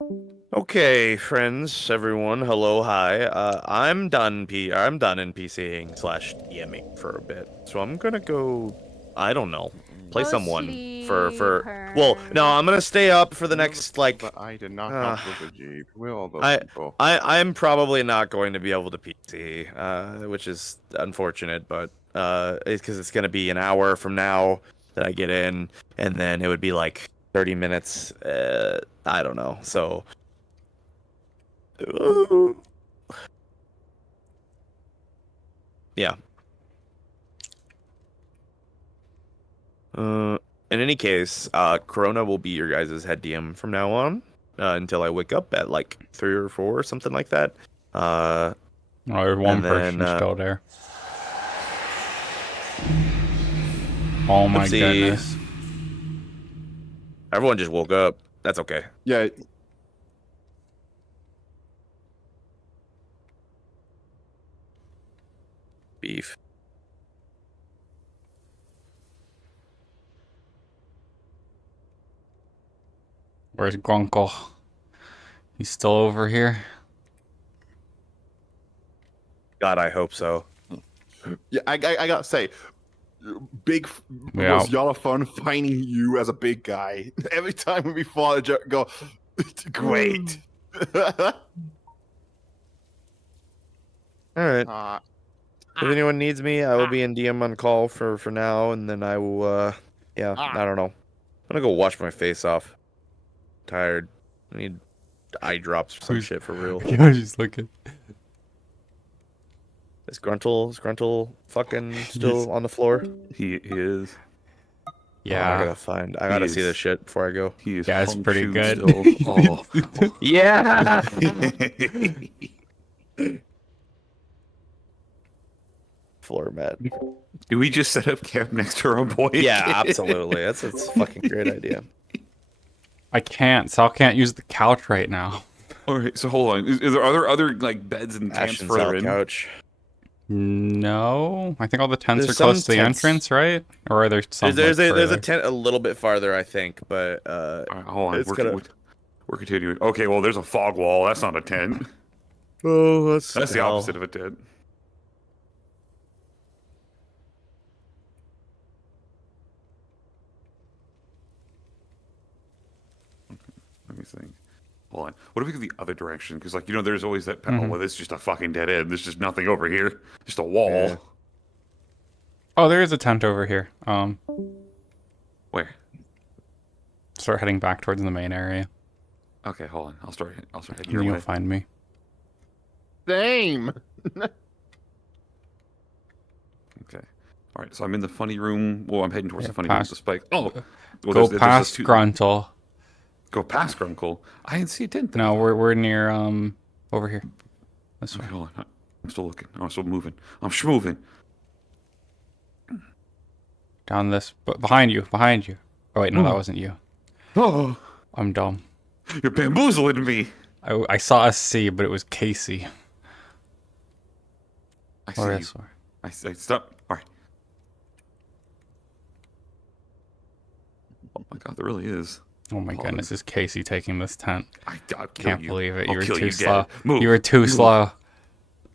Okay, friends, everyone, hello, hi. I'm done NPCing slash DMing for a bit. So I'm gonna go, I don't know, play Go someone sleep, well, no, Hearn. I'm gonna stay up for the Well, next like but I did not uh help with the Jeep. We all those I people. I'm probably not going to be able to PC, which is unfortunate, but it's because it's gonna be an hour from now that I get in, and then it would be like 30 minutes. I don't know. So yeah. Uh, in any case, Corona will be your guys' head DM from now on, until I wake up at like 3 or 4 or something like that. Uh, Oh, there's one and then person still there. Oh my let's see. goodness. Everyone just woke up. That's okay. Yeah, Beef. Where's Grunkle? He's still over here. God, I hope so. yeah. I gotta say, big Yeah. was y'all fun finding you as a big guy. Every time we fall, go great. All right. uh, If anyone needs me, I will be in DM on call for now, and then I will. Yeah, I don't know. I'm gonna go wash my face off. Tired. I need eye drops or some shit for real. Yeah, just looking. Is Gruntle fucking still on the floor? He is. Oh, Yeah. I gotta see this shit before I go. He is. Yeah, it's punk pretty shoe good. Still. Oh. Yeah. Floor mat. Do we just set up camp next to our boy? Yeah, again? absolutely. That's a fucking great idea. I can't. Sal can't use the couch right now. All right. So hold on. Is there other like beds and camps Ashton's further out in? couch. No. I think all the tents There's are close to some the tents. entrance, right? Or are there some There's like, a further? tent a little bit farther, I think, but All right, hold on. it's gonna. We're continuing. Okay. Well, there's a fog wall. That's not a tent. Oh, That's the opposite of a tent. Let me think. Hold on. What if we go the other direction? Because, like, there's always that. Oh, well, this is just a fucking dead end. There's just nothing over here. Just a wall. Yeah. Oh, there is a tent over here. Where? Start heading back towards the main area. Okay, hold on. I'll start heading And your you'll way. find me. same. Okay. All right. So I'm in the funny room. Well, I'm heading towards Yeah, the funny room with past- the spike. Oh, well, Go there's past two- Gruntle. Go past Grunkle. I didn't see a tent. No, we're near over here. This way. Okay, hold on. I'm still looking. I'm still moving. I'm schmoving. Down this, but behind you. Oh wait, no, that wasn't you. Oh, I'm dumb. you're bamboozling me. I saw a C, but it was Casey. I see Or you. this way. I stop. All right. Oh my God, there really is. Oh my goodness, is Casey taking this tent? I'll kill Can't you. believe it. I'll You were kill too you slow. dead. Move. You were too Move. slow.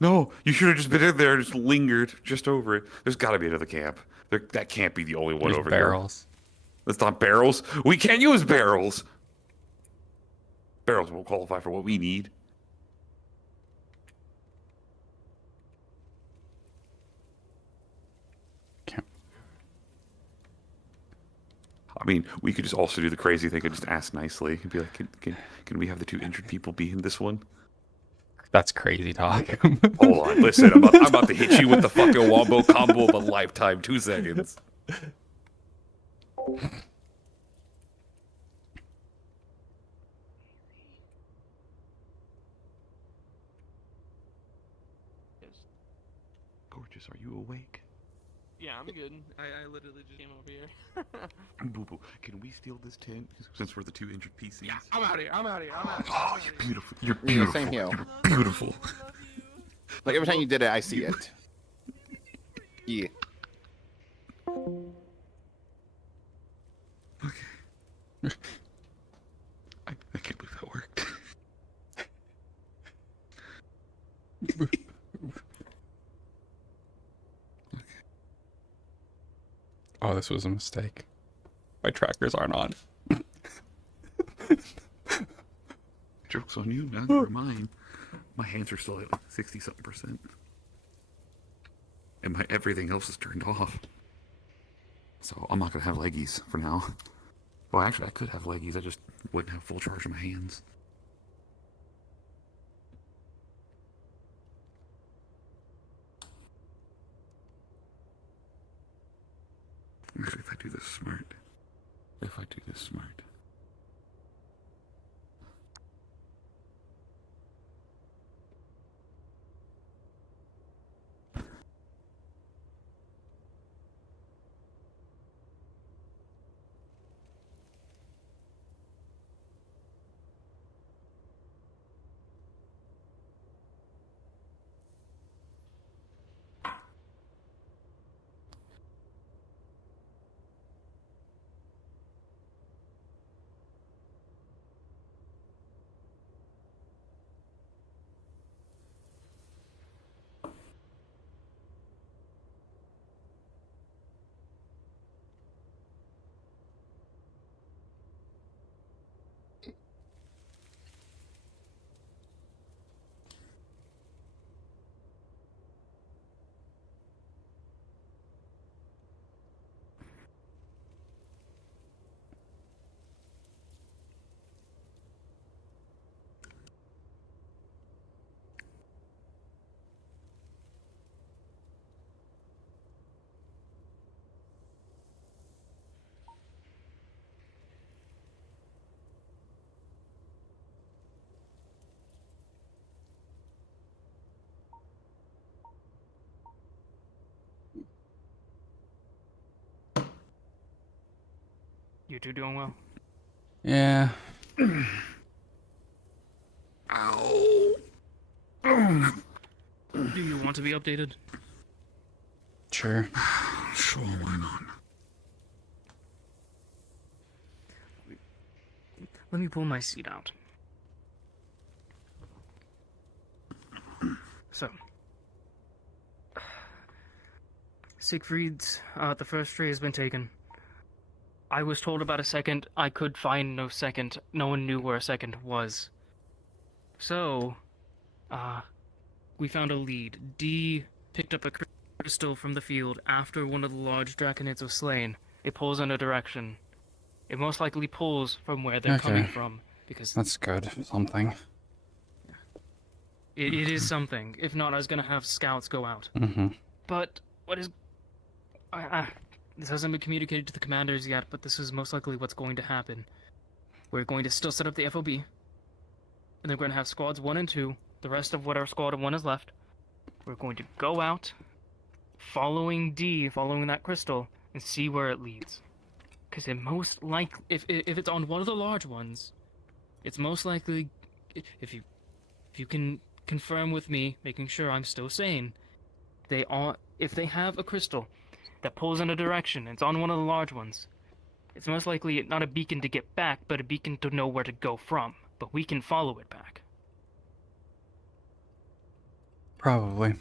No, you should have just been in there and just lingered just over it. There's got to be another camp. That can't be the only one There's over barrels. here. That's not barrels. We can't use barrels. Barrels won't qualify for what we need. Can't. I mean, we could just also do the crazy thing and just ask nicely and be like, can we have the 2 injured people be in this one? That's crazy talk. Hold on, listen, I'm about to hit you with the fucking wombo combo of a lifetime. 2 seconds. Gorgeous, are you awake? Yeah, I'm good. I literally just came over here. Boo boo, can we steal this tent since we're the 2 injured PCs? Yeah, I'm out here. I'm out here. I'm out here. Oh, you're beautiful. You're Yeah, beautiful. same here. You're beautiful. Like every time you did it, I see it. Yeah. I can't believe that worked. Oh, this was a mistake. My trackers aren't on. Joke's on you, neither are mine. My hands are still at like 60-something%. And my everything else is turned off. So I'm not gonna have leggies for now. Well, actually, I could have leggies. I just wouldn't have full charge of my hands. Actually, if I do this smart. You two doing well? Yeah. Ow! Do you want to be updated? Sure. Sure, why not? Let me pull my seat out. So, Siegfried's, the first tree has been taken. I was told about a second. I could find no second. No one knew where a second was. So, we found a lead. D picked up a crystal from the field after one of the large draconids was slain. It pulls in a direction. It most likely pulls from where they're coming Okay. from, because That's good. Something. it is something. If not, I was gonna have scouts go out. Mm-hmm. But what is... this hasn't been communicated to the commanders yet, but this is most likely what's going to happen. We're going to still set up the FOB, and then we're going to have squads 1 and 2, the rest of what our squad of 1 is left. We're going to go out, following D, following that crystal, and see where it leads. Because it most likely, if it's on one of the large ones, it's most likely, if you can confirm with me, making sure I'm still sane, if they have a crystal that pulls in a direction, it's on one of the large ones, it's most likely not a beacon to get back, but a beacon to know where to go from. But we can follow it back. Probably.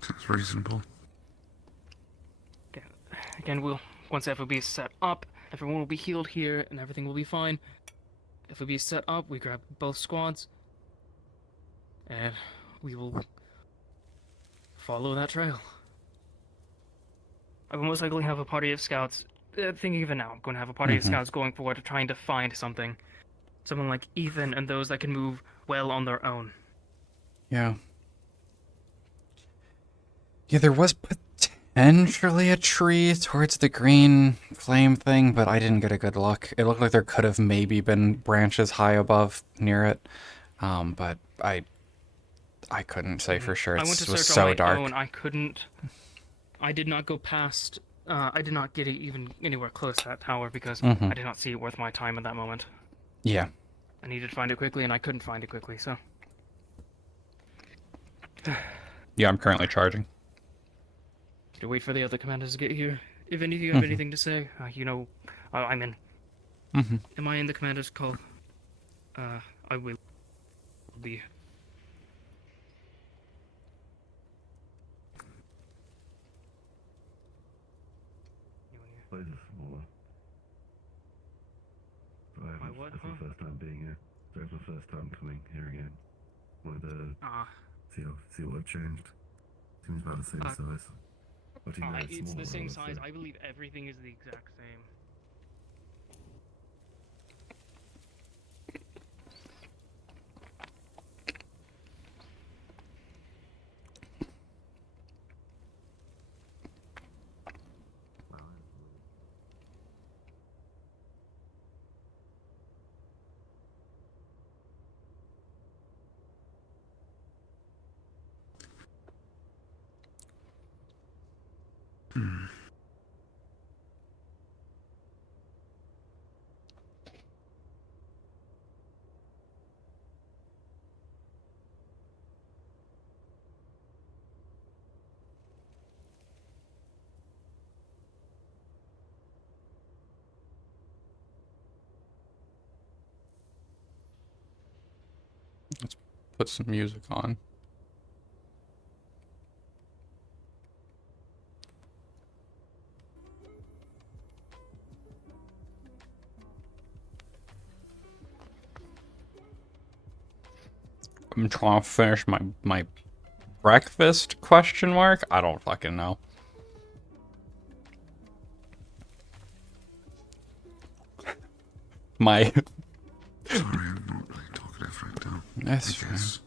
Sounds reasonable. Again, once FOB is set up, everyone will be healed here, and everything will be fine. FOB is set up, we grab both squads, and we will follow that trail. I will most likely have a party of scouts, thinking of it now, I'm going to have a party of scouts going forward, trying to find something. Someone like Ethan and those that can move well on their own. Yeah. Yeah, there was potentially a tree towards the green flame thing, but I didn't get a good look. It looked like there could have maybe been branches high above near it, but I couldn't say for sure. It I went to was search so on my dark. own. I did not go past. I did not get even anywhere close to that tower because I did not see it worth my time at that moment. Yeah. I needed to find it quickly, and I couldn't find it quickly. So Yeah, I'm currently charging. to wait for the other commanders to get here. If any of you have anything to say, I'm in. Am I in the commander's call? I will be. place is smaller. My what, It's huh? my first time being here. So it's my first time coming here again. Wanted to Ah, see what changed. Seems about the same size. But you know, it's the smaller, same honestly. size. I believe everything is the exact same. Wow, Put some music on. I'm trying to finish my breakfast, question mark? I don't fucking know. My Sorry, I'm not really talkative right now. That's I fine. guess.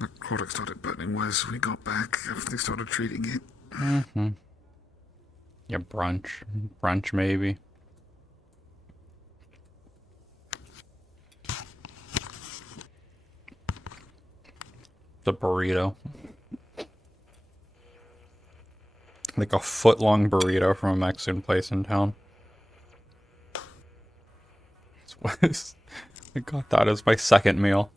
That product started burning worse when we got back after they started treating it. Mm-hmm. Yeah, brunch maybe. The burrito. Like a foot-long burrito from a Mexican place in town. I got that as my second meal.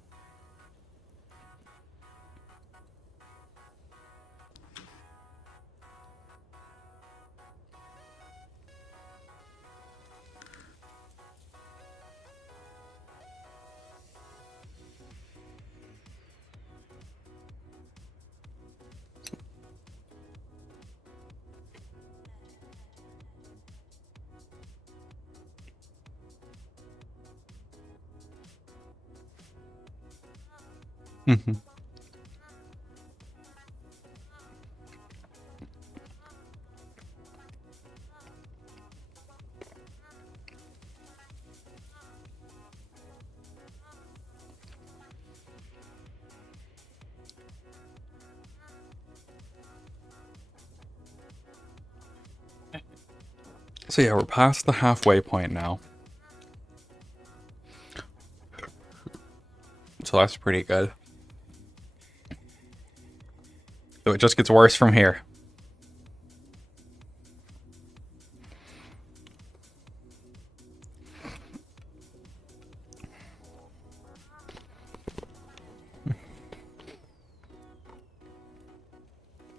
Mhm. So yeah, we're past the halfway point now. So that's pretty good. So it just gets worse from here.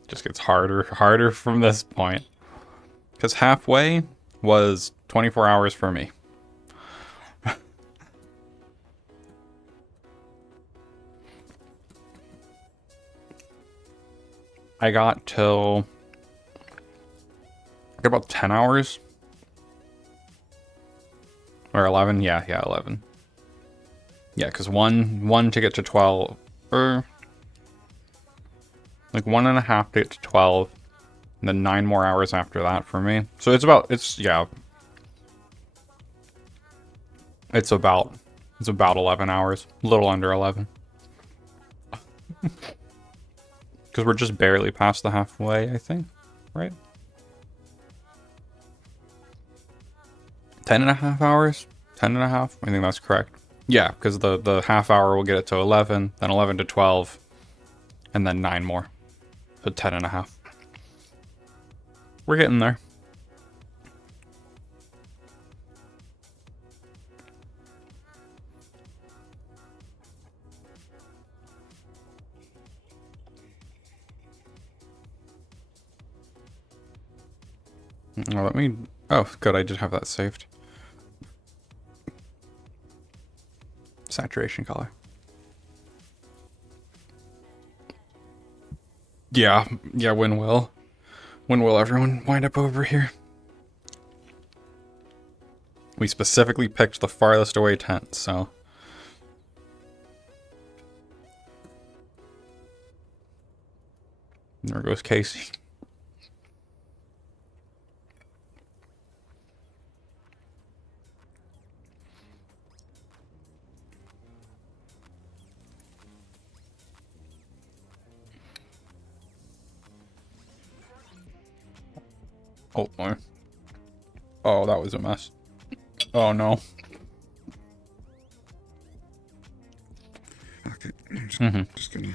Just gets harder from this point. Because halfway was 24 hours for me. I got about 10 hours. Or 11, yeah, 11. Yeah, because one to get to 12, or like 1.5 to get to 12, and then 9 more hours after that for me. So it's about 11 hours, a little under 11. Because we're just barely past the halfway, I think, right? 10.5 hours? 10.5? I think that's correct. Yeah, because the half hour will get it to 11, then 11 to 12, and then 9 more. So 10.5. We're getting there. Oh, let me... Oh, good, I did have that saved. Saturation color. Yeah, when will? When will everyone wind up over here? We specifically picked the farthest away tent, so... There goes Casey. Oh my. Oh, that was a mess. Oh no. Okay, I'm just gonna.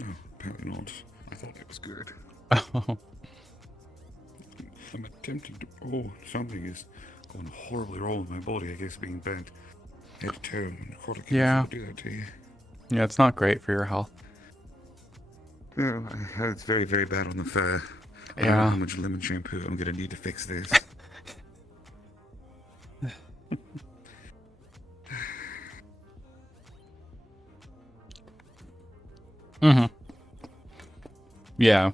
Oh, apparently not. I thought it was good. Oh. I'm attempting to. Oh, something is going horribly wrong with my body. I guess being bent head to toe and necrotic Yeah. will do that to you. Yeah, it's not great for your health. No, it's very, very bad on the fur. I don't know Yeah. how much lemon shampoo I'm gonna need to fix this. Mm-hmm. Yeah.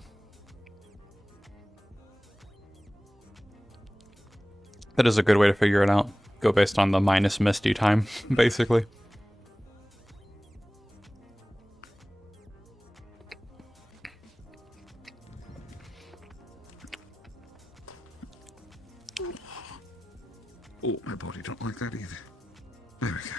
That is a good way to figure it out. Go based on the minus misty time, basically. Oh, my body don't like that either. There we go.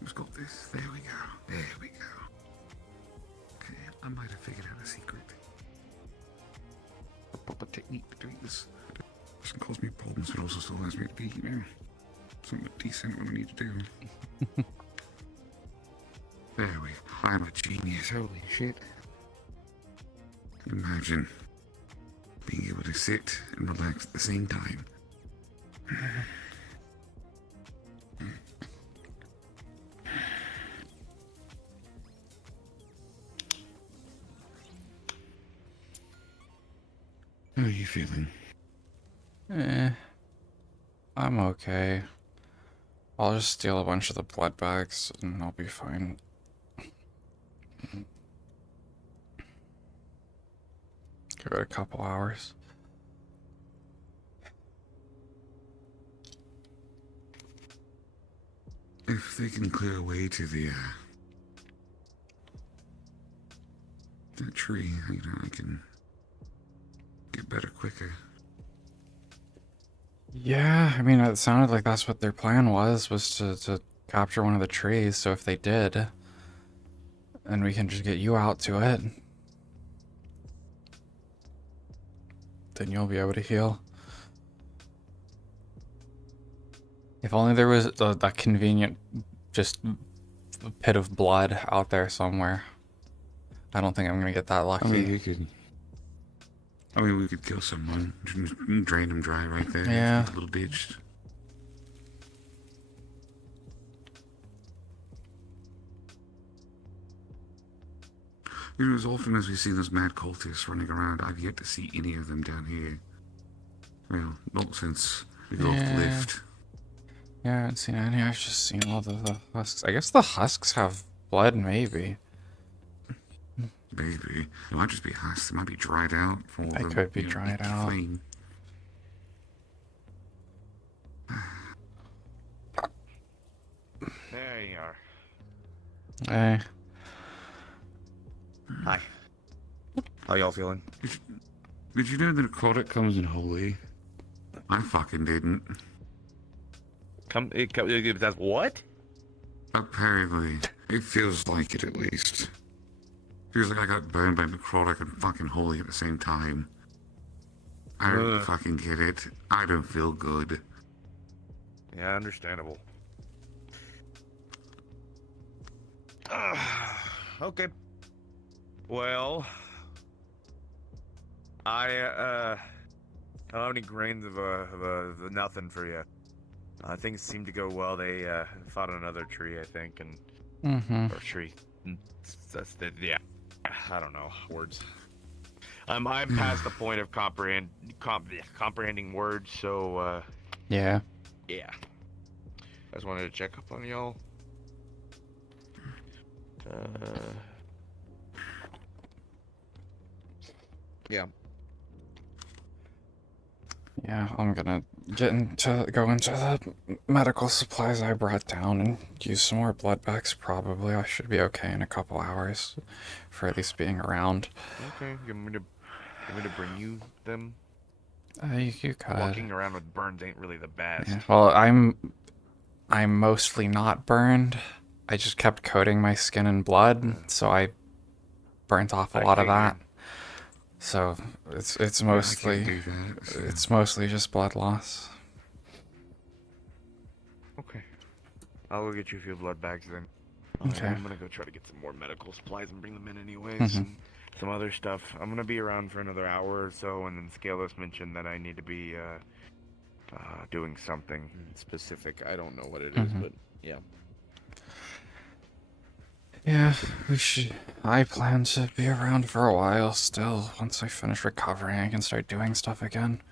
Who's got this? There we go. There we go. Okay, I might have figured out a secret. A proper technique to doing this. Doesn't cause me problems, but also still allows me to be, you know, somewhat decent when I need to do. There we go. I'm a genius. Holy shit. Imagine being able to sit and relax at the same time. How are you feeling? I'm okay. I'll just steal a bunch of the blood bags and I'll be fine. Give it a couple hours. If they can clear a way to the, that tree, you know, I can get better quicker. Yeah, I mean, it sounded like that's what their plan was to capture one of the trees, so if they did, then we can just get you out to it. Then you'll be able to heal. If only there was a convenient, just pit of blood out there somewhere. I don't think I'm gonna get that lucky. I mean, we could kill someone, drain them dry right there. Yeah. A little ditch. You know, as often as we see those mad cultists running around, I've yet to see any of them down here. Well, not since we got off the lift. Yeah, I haven't seen any. I've just seen all the husks. I guess the husks have blood, maybe. Maybe. It might just be husks. It might be dried out. For They the, could be you know, dried out. Flame. There you are. Hey. Hi. How y'all feeling? Did you know that a necrotic comes in holy? I fucking didn't. That's what? Apparently. It feels like it, at least. Feels like I got burned by necrotic and fucking holy at the same time. I don't fucking get it. I don't feel good. Yeah, understandable. Okay. Well, I don't have any grains of nothing for you. Things seem to go well. They fought another tree, I think, and or tree. That's the yeah. I don't know words. I'm past the point of comprehending words, so Yeah. yeah. I just wanted to check up on y'all. Yeah. Yeah, I'm gonna go into the medical supplies I brought down and use some more blood bags. Probably I should be okay in a couple hours, for at least being around. Okay. You want me to bring you them? You could. Walking around with burns ain't really the best. Yeah, well, I'm mostly not burned. I just kept coating my skin in blood, so I burnt off a lot of that. So it's mostly I can't do that, so. it's mostly just blood loss. Okay. I'll go get you a few blood bags then. Okay. I'm gonna go try to get some more medical supplies and bring them in anyways. Mhm. And some other stuff. I'm gonna be around for another hour or so, and then Scalos mentioned that I need to be doing something specific. I don't know what it is, but yeah. Yeah, we should. I plan to be around for a while still. Once I finish recovering, I can start doing stuff again.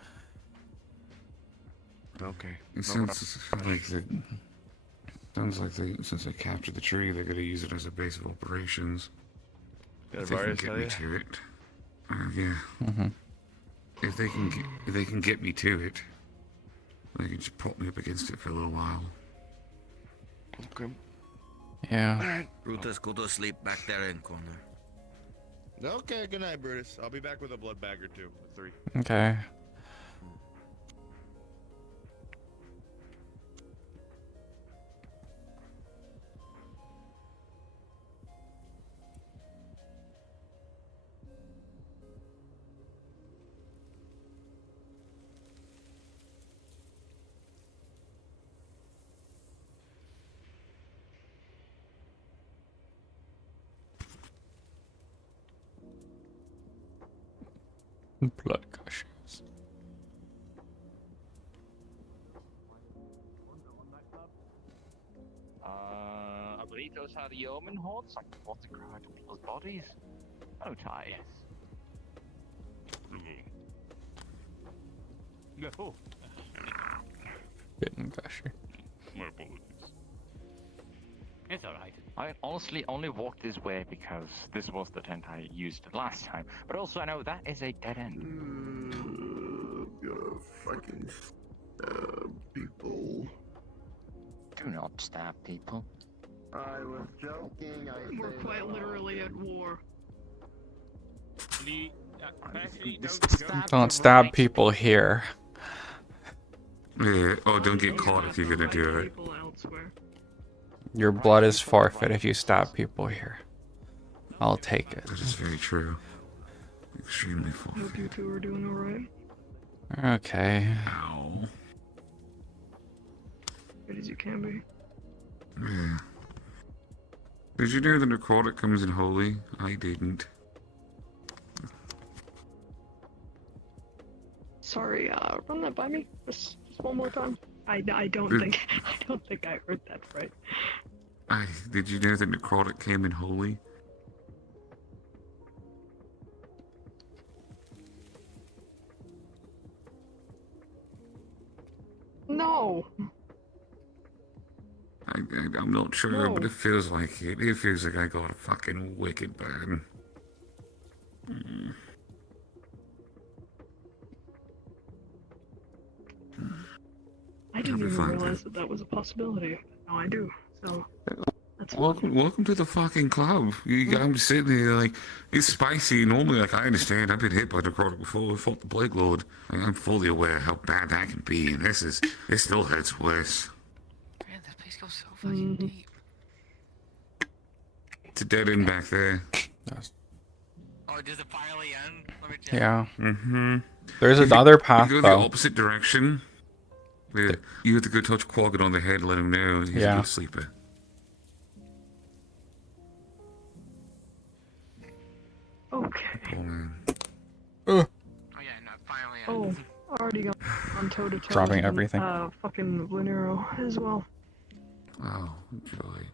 Okay. It sounds like since they captured the tree, they're gonna use it as a base of operations. Did If they can Varys get tell me you? to it, yeah. If they can get me to it, they can just prop me up against it for a little while. Okay. Yeah. Brutus, go to sleep back there in corner. Okay, good night, Brutus. I'll be back with a blood bag or two. 3. Okay. Blood gushers. I believe those are the yeoman hordes. I want to cry to people's bodies. Oh, Ty. No. Bitten gusher. My apologies. It's alright. I honestly only walked this way because this was the tent I used last time. But also I know that is a dead end. Gonna fucking stab people. Do not stab people. I was joking. We're quite literally at war. Don't stab people here. Yeah. Oh, don't get caught if you're gonna do it. People elsewhere. Your blood is forfeit if you stab people here. I'll take it. That is very true. Extremely Hope forfeit. you two are doing alright. Okay. Ow. Good as you can be. Yeah. Did you know the necrotic comes in holy? I didn't. Sorry, run that by me just one more time. I don't think I heard that right. Did you know that necrotic came in holy? No. I'm not sure, No. but it feels like it. It feels like I got a fucking wicked burn. I didn't I'll be even fine, realize that was a possibility. Now I do. So that's Welcome to the fucking club. I'm just sitting there like, it's spicy. Normally, like, I understand. I've been hit by necrotic before. I fought the Plague Lord. I'm fully aware how bad that can be, and this still hurts worse. Man, that place goes so fucking deep. a dead end back there. Oh, does it finally end? Let me check. Yeah. Mm-hmm. There's another If path you go the though. opposite direction, you have to go touch Quaggan on the head and let him know he's a Yeah. good sleeper. Okay. Poor man. Oh yeah, no, it finally Oh, ends. already got on toe to toe. Dropping everything. Fucking Lunero as well. Oh, joy.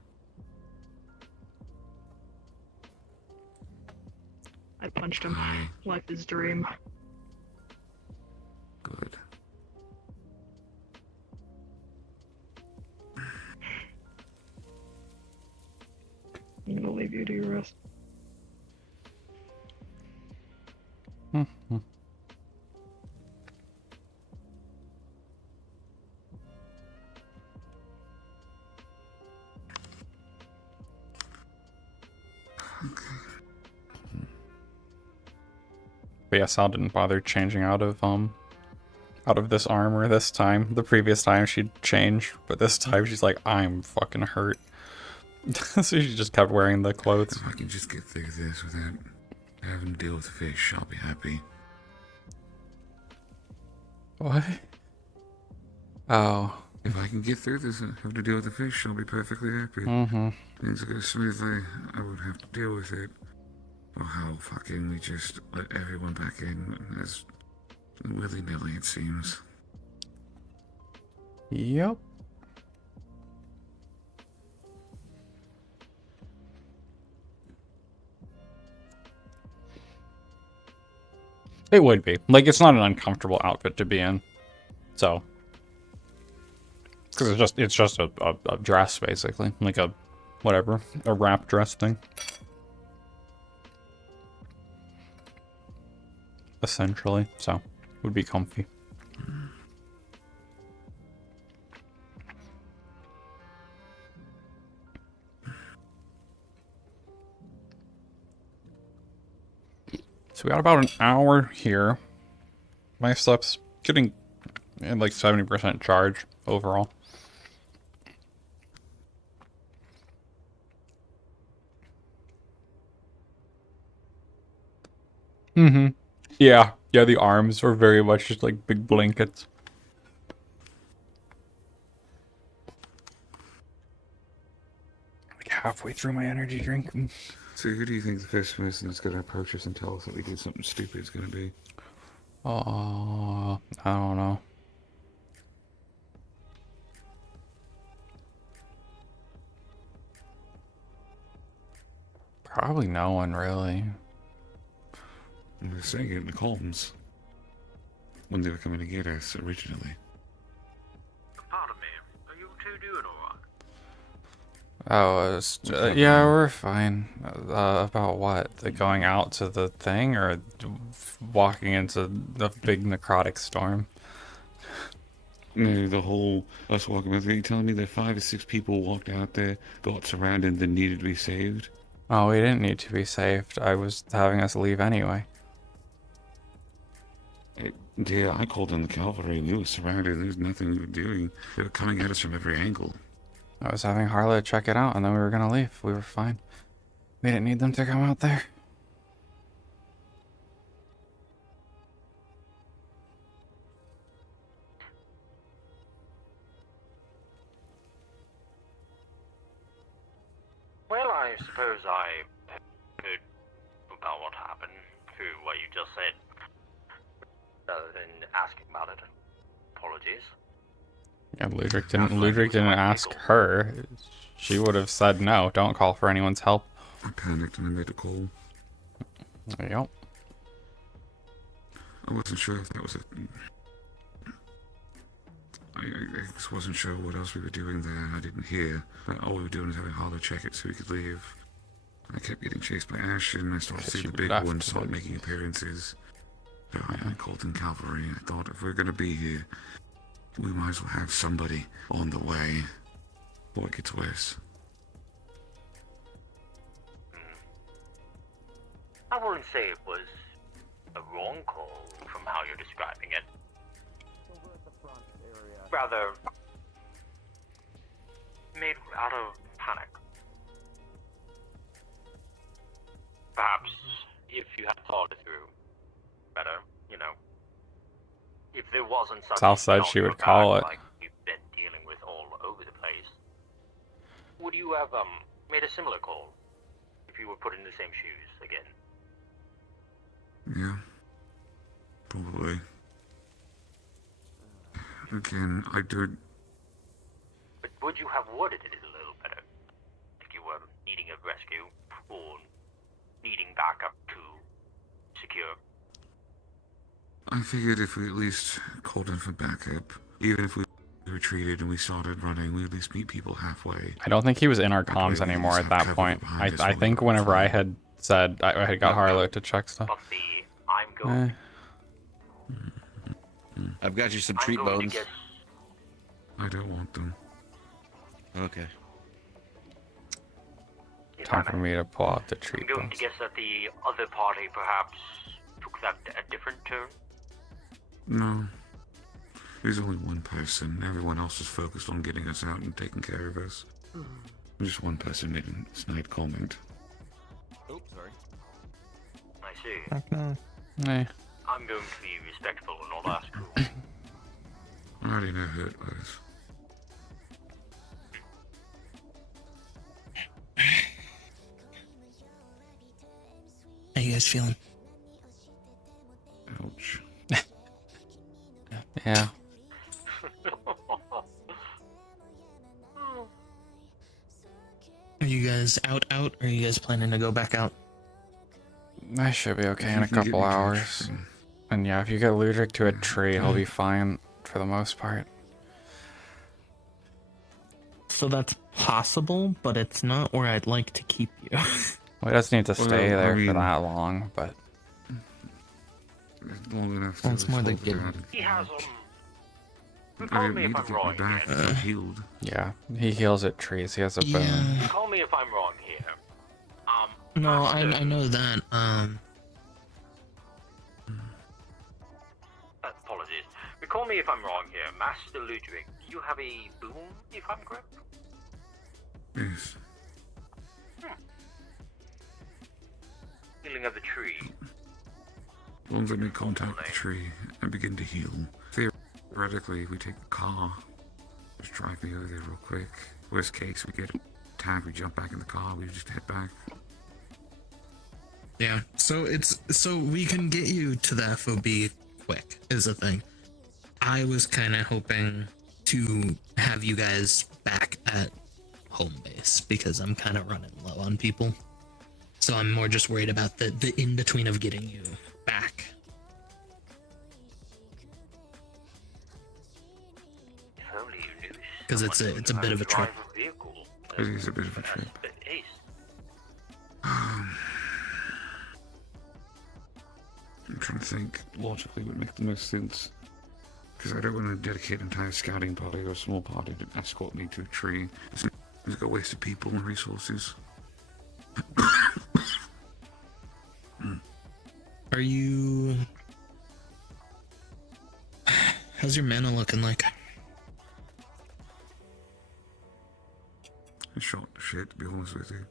I punched him. Aye. Life is dream. Good. I'm gonna leave you to your rest. But yeah, Sal didn't bother changing out of this armor this time. The previous time she'd changed, but this time she's like, I'm fucking hurt. So she just kept wearing the clothes. If I can just get through this without having to deal with the fish, I'll be happy. What? Oh. If I can get through this and have to deal with the fish, I'll be perfectly happy. Mm-hmm. Things go smoothly, I won't have to deal with it. Or how fucking we just let everyone back in as willy-nilly, it seems. Yep. It would be. Like, it's not an uncomfortable outfit to be in. So. Because it's just a dress, basically. Like a, whatever, a wrap dress thing. Essentially. So, would be comfy. So we got about an hour here. My stuff's getting like 70% charge overall. Mm-hmm. Yeah, the arms are very much just like big blankets. Like halfway through my energy drink. So who do you think the first person that's going to approach us and tell us that we did something stupid is going to be? I don't know. Probably no one, really. We were saying it in the comms when they were coming to get us originally. Pardon me, are you two doing alright? Oh, yeah, we're fine. About what? The going out to the thing or walking into the big necrotic storm? No, the whole us walking with. Are you telling me that 5 or 6 people walked out there, got surrounded, and needed to be saved? Oh, we didn't need to be saved. I was having us leave anyway. Yeah, I called in the cavalry. We were surrounded. There was nothing we were doing. They were coming at us from every angle. I was having Harlow check it out, and then we were gonna leave. We were fine. We didn't need them to come out there. Well, I suppose I heard about what happened through what you just said, rather than asking about it. Apologies. Yeah, Ludwig didn't ask her. She would have said no, don't call for anyone's help. I panicked and I made a call. Yep. I wasn't sure if that was a... I just wasn't sure what else we were doing there. I didn't hear. But all we were doing was having Harlow check it so we could leave. I kept getting chased by Ashen. I started to see the big ones start making appearances. So I called in cavalry. I thought if we're going to be here, we might as well have somebody on the way before it gets worse. I wouldn't say it was a wrong call from how you're describing it. Rather, made out of panic. perhaps if you had thought it through better, you know, if there wasn't such Sal said she would call it. like you've been dealing with all over the place, would you have made a similar call if you were put in the same shoes again? Yeah. Probably. Again, I don't. But would you have worded it a little better? If you were needing a rescue or needing backup to secure? I figured if we at least called in for backup, even if we retreated and we started running, we at least meet people halfway. I don't think he was in our comms way we anymore just at have that cover point. behind us I while we think go whenever I forward. had said I had got Harlow to check stuff. But I'm going. I've got you some I'm treat going to bones. guess. I don't want them. Okay. Time for me to pull out the I'm treat going bones. to guess that the other party perhaps took that a different turn. No. There's only one person. Everyone else is focused on getting us out and taking care of us. Just one person made a snide comment. Oh, sorry. I see. Hey. I'm going to be respectful and not ask who. I already know who it was. How you guys feeling? Ouch. Yeah. Are you guys out, or are you guys planning to go back out? I should be okay If in you a can get couple me to hours. Ashton. And yeah, if you get Ludwig to a tree, he'll be fine for the most part. So that's possible, but it's not where I'd like to keep you. Well, he doesn't need to Well, stay I there mean- for that long, but Long enough Well, to it's more the hold getting- Dad. He has I recall didn't me need if to I'm get wrong me back. here. I'm healed. yeah, he heals at trees. He has a boom. Yeah. Recall me if I'm wrong here. No, Master- I know that. Apologies. Recall me if I'm wrong here. Master Ludwig, you have a boom, if I'm correct? Yes. Healing of the tree. As long as I make contact with the tree, I begin to heal. Theoretically, we take a car. Just drive me over there real quick. Worst case, we get attacked, we jump back in the car, we just head back. Yeah. So we can get you to the FOB quick is the thing. I was kind of hoping to have you guys back at home base because I'm kind of running low on people. So I'm more just worried about the in between of getting you back. If only you knew. 'Cause it's someone a who bit knows of a how to trip. drive a vehicle. It is a bit of a trip. Ace. I'm trying to think logically would make the most sense. Because I don't want to dedicate an entire scouting party or a small party to escort me to a tree. It's got a waste of people and resources. Are you? How's your mana looking like? I shot shit, to be honest with you.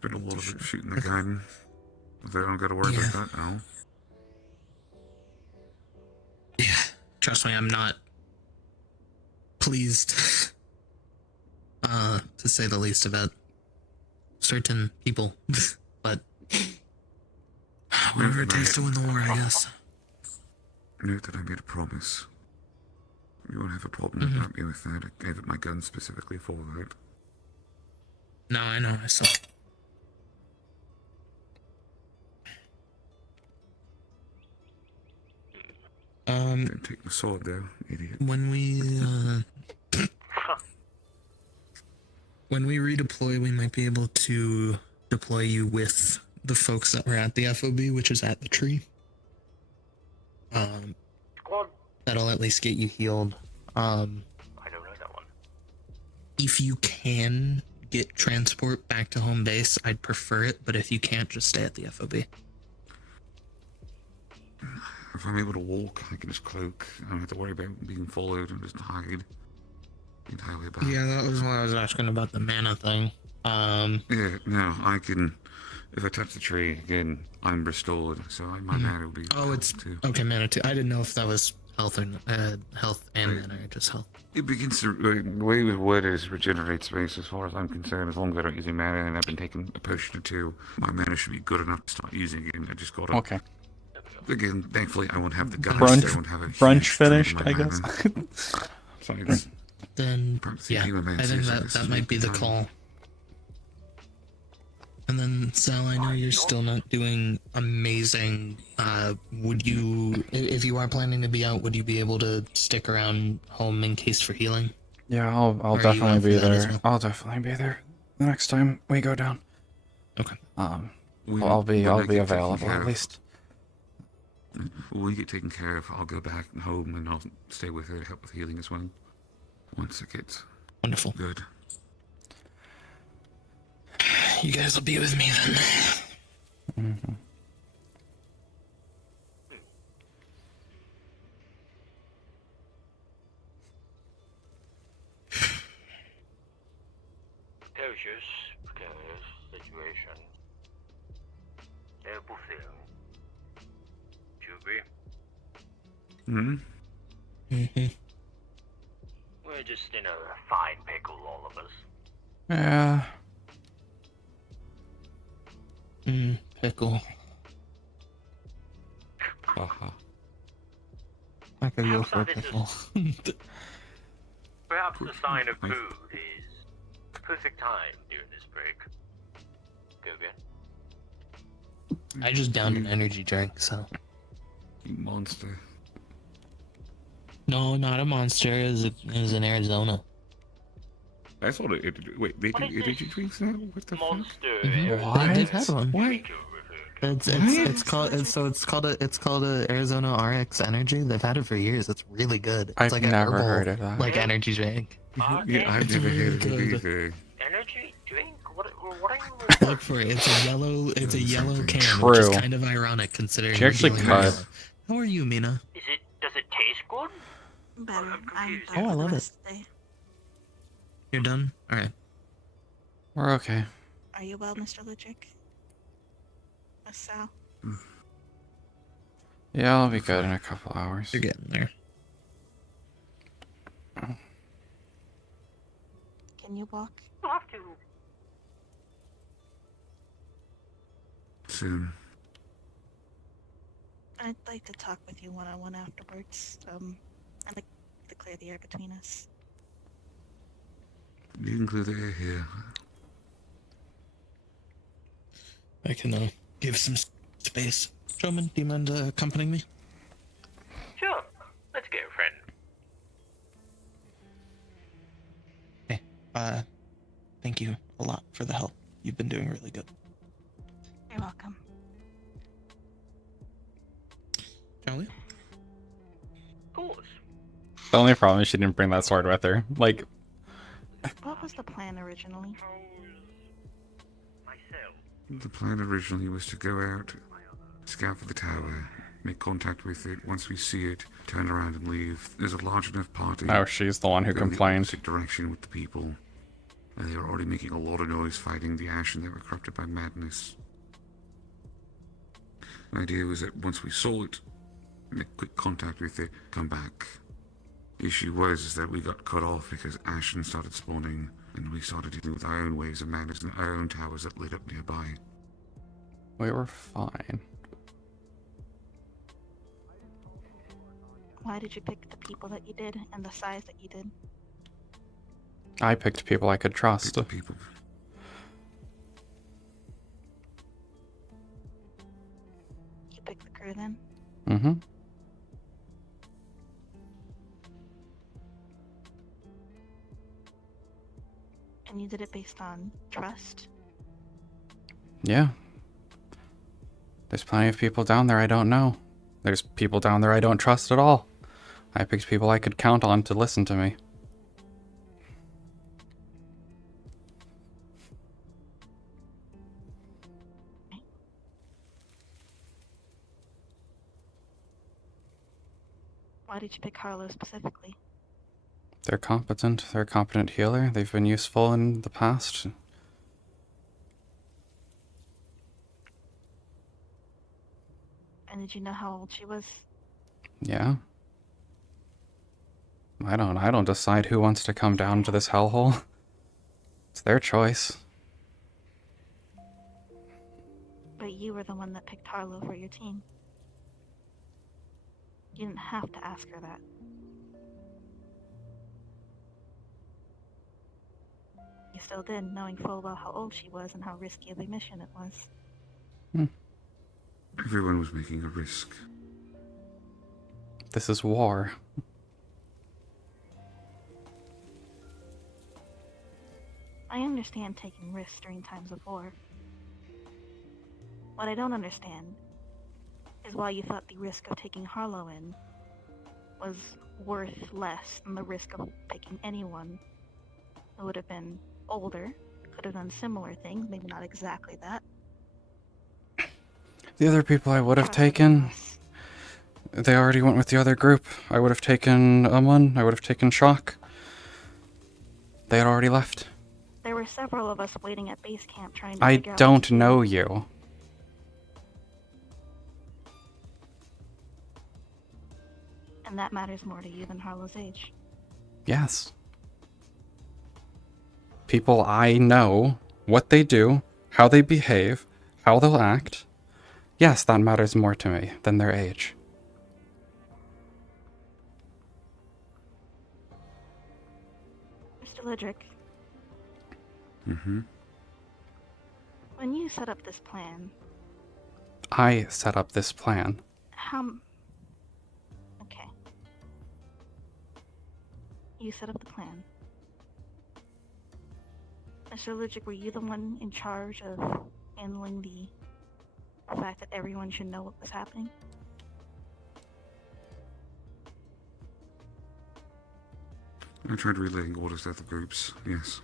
Been a lot of it shooting the gun. They don't gotta worry about that now. Yeah, trust me, I'm not pleased, to say the least, about certain people. But whatever it takes to win the war, I guess. Note that I made a promise. You won't have a problem about me with that. I gave it my gun specifically for that. No, I know. I saw. Don't take my sword though, idiot. When we redeploy, we might be able to deploy you with the folks that were at the FOB, which is at the tree. Squad. That'll at least get you healed. I don't know that one. If you can get transport back to home base, I'd prefer it, but if you can't, just stay at the FOB. If I'm able to walk, I can just cloak. I don't have to worry about being followed and just hide. Entirely about. Yeah, that was why I was asking about the mana thing. Yeah, no, I can If I touch the tree again, I'm restored, so my mana will be. Oh, it's too. okay, mana too. I didn't know if that was health or health and mana or just health. It begins to. The way with wood is regenerate space, as far as I'm concerned. As long as I don't using mana, and I've been taking a potion or two, my mana should be good enough to start using it. I just got to. Okay. Again, thankfully, I won't have the guns. I won't have a Brunch huge finished, chunk I of my guess. mana. So it's Then perhaps yeah, thinking of I think answers, that might be the call. And then Sal, I know you're still not doing amazing. Would you, if you are planning to be out, would you be able to stick around home in case for healing? Yeah, I'll Or are you definitely out for be that as there. well? I'll definitely be there the next time we go down. Okay. I'll be available at least. When we get taken care of, I'll go back home and I'll stay with her to help with healing as well. Once it gets wonderful. Good. You guys will be with me then. Mm-hmm. Precarious situation. Terrible feeling. Should we? Mm-hmm. We're just in a fine pickle, all of us. Yeah. Pickle. Uh-huh. I could go Perhaps for a this is- pickle. Perhaps the sign of food is the perfect time during this break. Go bien. I just downed an energy drink, so. You monster. No, not a monster. It was in Arizona. I thought it. Wait, they do energy drinks now? What the fuck? They've had one. What? It's called a Arizona RX Energy. They've had it for years. It's really good. It's I've like never a herbal, heard of that. like energy drink. Yeah, I've never heard of it either. Energy drink? What are you? Look for it. It's a yellow can, True. which is kind of ironic considering. She actually we're dealing cut. with- How are you, Mina? Does it taste good? Better. I'm Oh, I love it. Today. You're done. All right. We're okay. Are you well, Mr. Ludwig? Miss Sal? Yeah, I'll be good in a couple hours. You're getting there. Can you walk? You'll have to. Soon. I'd like to talk with you one-on-one afterwards. I'd like to clear the air between us. You can clear the air here. I can give some space. Showman, do you mind accompanying me? Sure. Let's go, friend. Hey, thank you a lot for the help. You've been doing really good. You're welcome. Charlie? Of course. The only problem is she didn't bring that sword with her. Like, What was the plan originally? The plan originally was to go out, scout for the tower, make contact with it. Once we see it, turn around and leave. There's a large enough party. oh, she's the one who go in the complained. opposite direction with the people. And they were already making a lot of noise fighting the Ashen that were corrupted by madness. The idea was that once we saw it, make quick contact with it, come back. The issue was that we got cut off because Ashen started spawning, and we started dealing with our own waves of madness and our own towers that lit up nearby. We were fine. Why did you pick the people that you did and the size that you did? I picked people I could trust. People. You picked the crew then? Mm-hmm. And you did it based on trust? Yeah. There's plenty of people down there I don't know. There's people down there I don't trust at all. I picked people I could count on to listen to me. Why did you pick Harlow specifically? They're competent. They're a competent healer. They've been useful in the past. And did you know how old she was? Yeah. I don't decide who wants to come down to this hellhole. It's their choice. But you were the one that picked Harlow for your team. You didn't have to ask her that. You still did, knowing full well how old she was and how risky of a mission it was. Everyone was making a risk. This is war. I understand taking risks during times of war. What I don't understand is why you thought the risk of taking Harlow in was worth less than the risk of picking anyone who would have been older, could have done similar things, maybe not exactly that. The other people I would have taken, they already went with the other group. I would have taken Amun, I would have taken Shock. They had already left. There were several of us waiting at base camp trying to I figure out don't what to know do. you. And that matters more to you than Harlow's age. Yes. People I know, what they do, how they behave, how they'll act. Yes, that matters more to me than their age. Mr. Lidrick, Mm-hmm. when you set up this plan, I set up this plan. Okay. You set up the plan. Mr. Lidrick, were you the one in charge of handling the fact that everyone should know what was happening? I tried relaying orders to other groups, yes.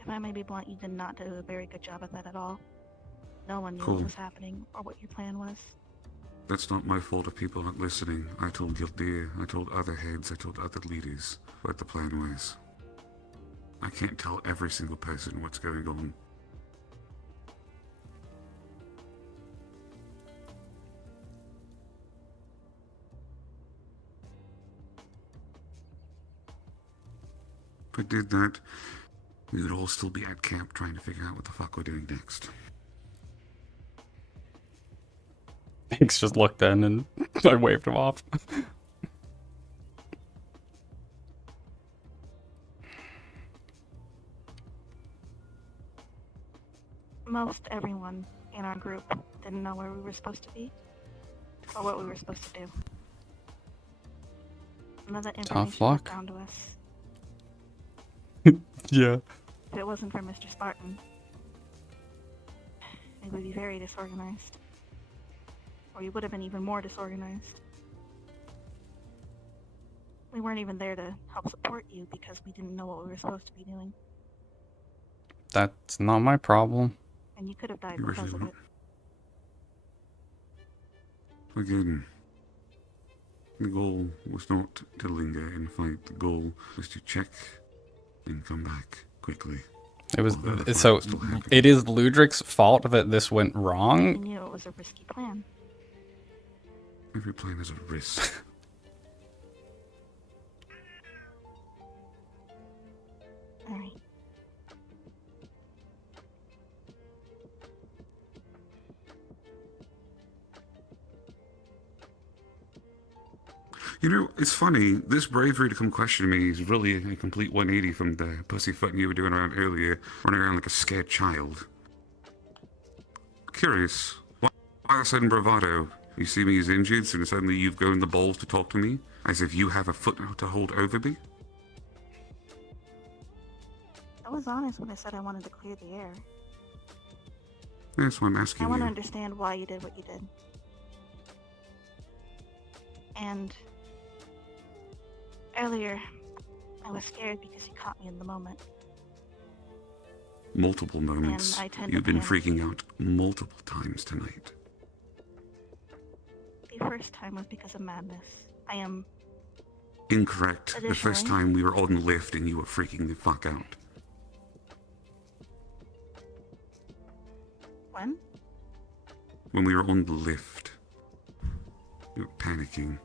If I may be blunt, you did not do a very good job at that at all. No one knew Cool. what was happening or what your plan was. That's not my fault if people aren't listening. I told Gildir, I told other heads, I told other leaders what the plan was. I can't tell every single person what's going on. If I did that, we would all still be at camp trying to figure out what the fuck we're doing next. Hanks just looked in and I waved him off. Most everyone in our group didn't know where we were supposed to be or what we were supposed to do. None of that information was luck. down to us. Yeah. If it wasn't for Mr. Spartan, it would be very disorganized. Or you would have been even more disorganized. We weren't even there to help support you because we didn't know what we were supposed to be doing. That's not my problem. And you could have died You were because of human. it. Again, the goal was not to linger and fight. The goal was to check and come back quickly. It was Although the fight so was still happening. it is Ludric's fault that this went We wrong. knew it was a risky plan. Every plan has a risk. Alright. You know, it's funny, this bravery to come question me is really a complete 180 from the pussyfooting you were doing around earlier, running around like a scared child. Curious, why a sudden bravado? You see me as injured, and suddenly you've grown the balls to talk to me, as if you have a footnote to hold over me? I was honest when I said I wanted to clear the air. That's why I'm asking I want to you. understand why you did what you did. And earlier, I was scared because you caught me in the moment. Multiple moments. And I tend to You've been panic. freaking out multiple times tonight. The first time was because of madness. I am... Incorrect. The first Additionally- time we were on the lift and you were freaking the fuck out. When? When we were on the lift, you were panicking.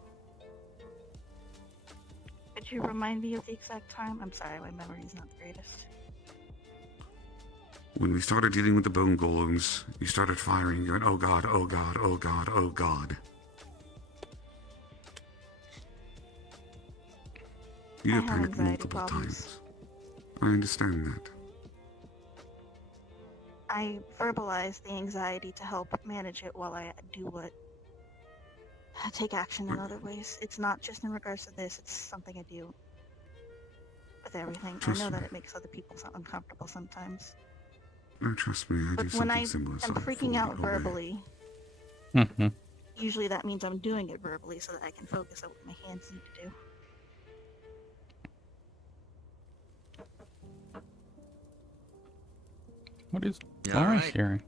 Could you remind me of the exact time? I'm sorry, my memory's not the greatest. When we started dealing with the bone golems, you started firing. You went, oh god, oh god, oh god, oh god. You have have panicked anxiety multiple problems. times. I understand that. I verbalize the anxiety to help manage it while I do what. Take action in other ways. It's not just in regards to this, it's something I do with everything. I know that it makes other people uncomfortable sometimes. No, trust me, I do But when something I similar. am so freaking fall out away. verbally, Mm-hmm. usually that means I'm doing it verbally so that I can focus on what my hands need to do. What is Yeah, Florence alright. hearing?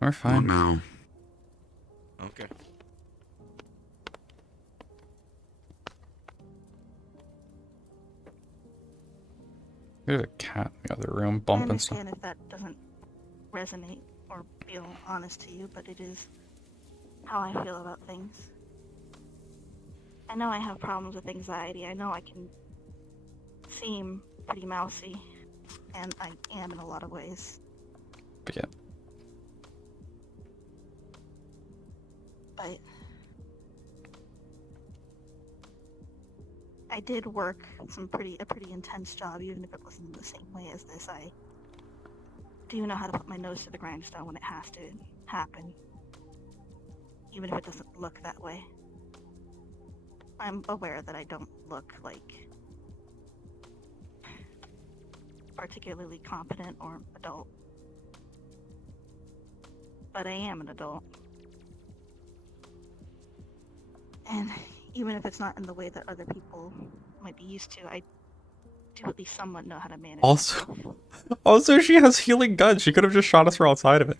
We're Not fine. now. Okay. There's a cat in the other room I bumping stuff. understand if that doesn't resonate or feel honest to you, but it is how I feel about things. I know I have problems with anxiety. I know I can seem pretty mousy, and I am in a lot of ways. But yeah. But I did work a pretty intense job, even if it wasn't in the same way as this. I do know how to put my nose to the grindstone when it has to happen, even if it doesn't look that way. I'm aware that I don't look like particularly competent or adult, but I am an adult. And even if it's not in the way that other people might be used to, I do at least somewhat know how to manage myself. Also, she has healing guns. She could have just shot us from outside of it.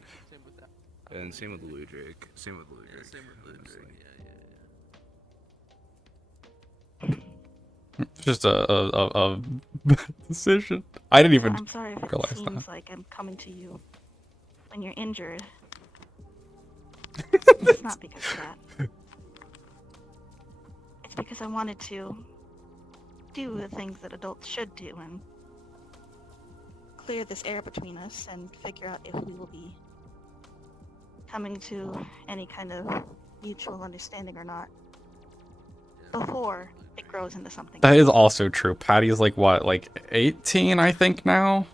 And same with Ludwig. Same with Ludwig. It's just a decision. I didn't even I'm sorry if it realize seems that. like I'm coming to you when you're injured. It's not because of that. It's because I wanted to do the things that adults should do and clear this air between us and figure out if we will be coming to any kind of mutual understanding or not before it grows into something. That is also true. Patty's like what, like 18, I think now.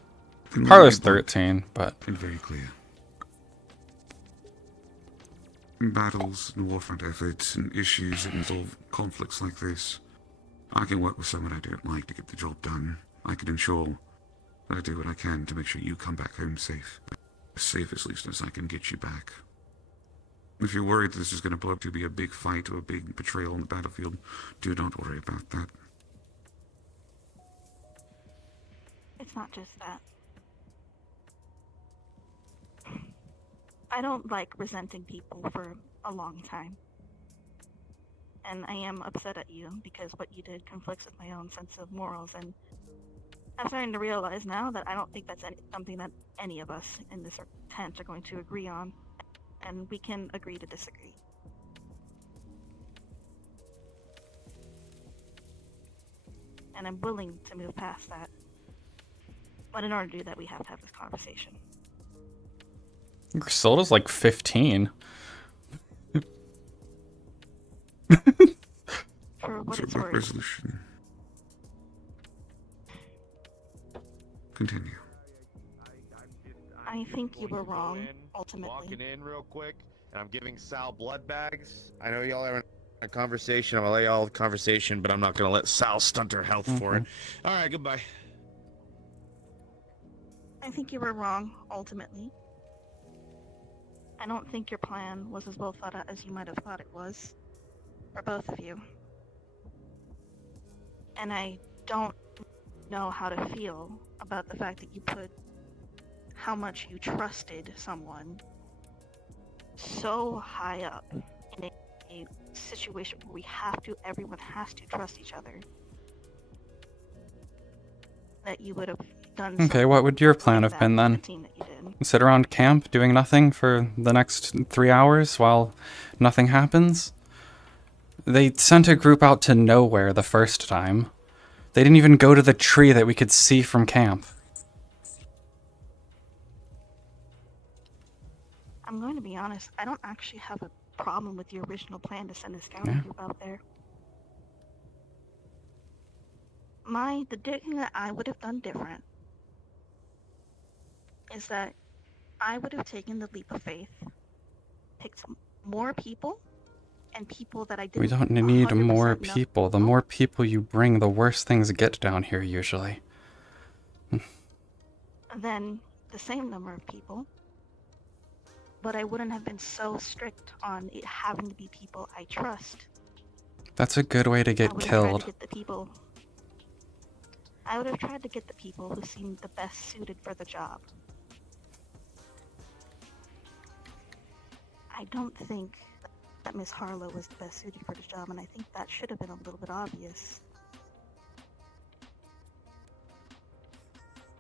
Carlos 13, but And very clear. In battles and warfront efforts and issues that involve conflicts like this, I can work with someone I don't like to get the job done. I can ensure that I do what I can to make sure you come back home safe. As safe as least as I can get you back. If you're worried this is going to blow up to be a big fight or a big betrayal on the battlefield, don't worry about that. It's not just that. I don't like resenting people for a long time. And I am upset at you because what you did conflicts with my own sense of morals, and I'm starting to realize now that I don't think that's something that any of us in this tent are going to agree on, and we can agree to disagree. And I'm willing to move past that. But in order to do that, we have to have this conversation. Griselda's like 15. For what So it's that worth. resolution. Continue. I think you were wrong, ultimately. Walking in real quick, and I'm giving Sal blood bags. I know y'all are a conversation. I'm gonna let y'all have a conversation, but I'm not gonna let Sal stunt her health for it. All right, goodbye. I think you were wrong, ultimately. I don't think your plan was as well thought out as you might have thought it was. For both of you. And I don't know how to feel about the fact that you put how much you trusted someone so high up in a situation where everyone has to trust each other, that you would have done Okay, something what would your plan like have that been with then? the team that you did. Sit around camp doing nothing for the next 3 hours while nothing happens? They sent a group out to nowhere the first time. They didn't even go to the tree that we could see from camp. I'm going to be honest, I don't actually have a problem with your original plan to send a scouting Yeah. group out there. The thing that I would have done different is that I would have taken the leap of faith, picked more people, and people that I didn't We don't need more 100% know. people. The more people you bring, the worse things get down here usually. Then the same number of people, but I wouldn't have been so strict on it having to be people I trust. That's a good way to I get would have tried killed. to get the people. I would have tried to get the people who seemed the best suited for the job. I don't think that Miss Harlow was the best suited for the job, and I think that should have been a little bit obvious.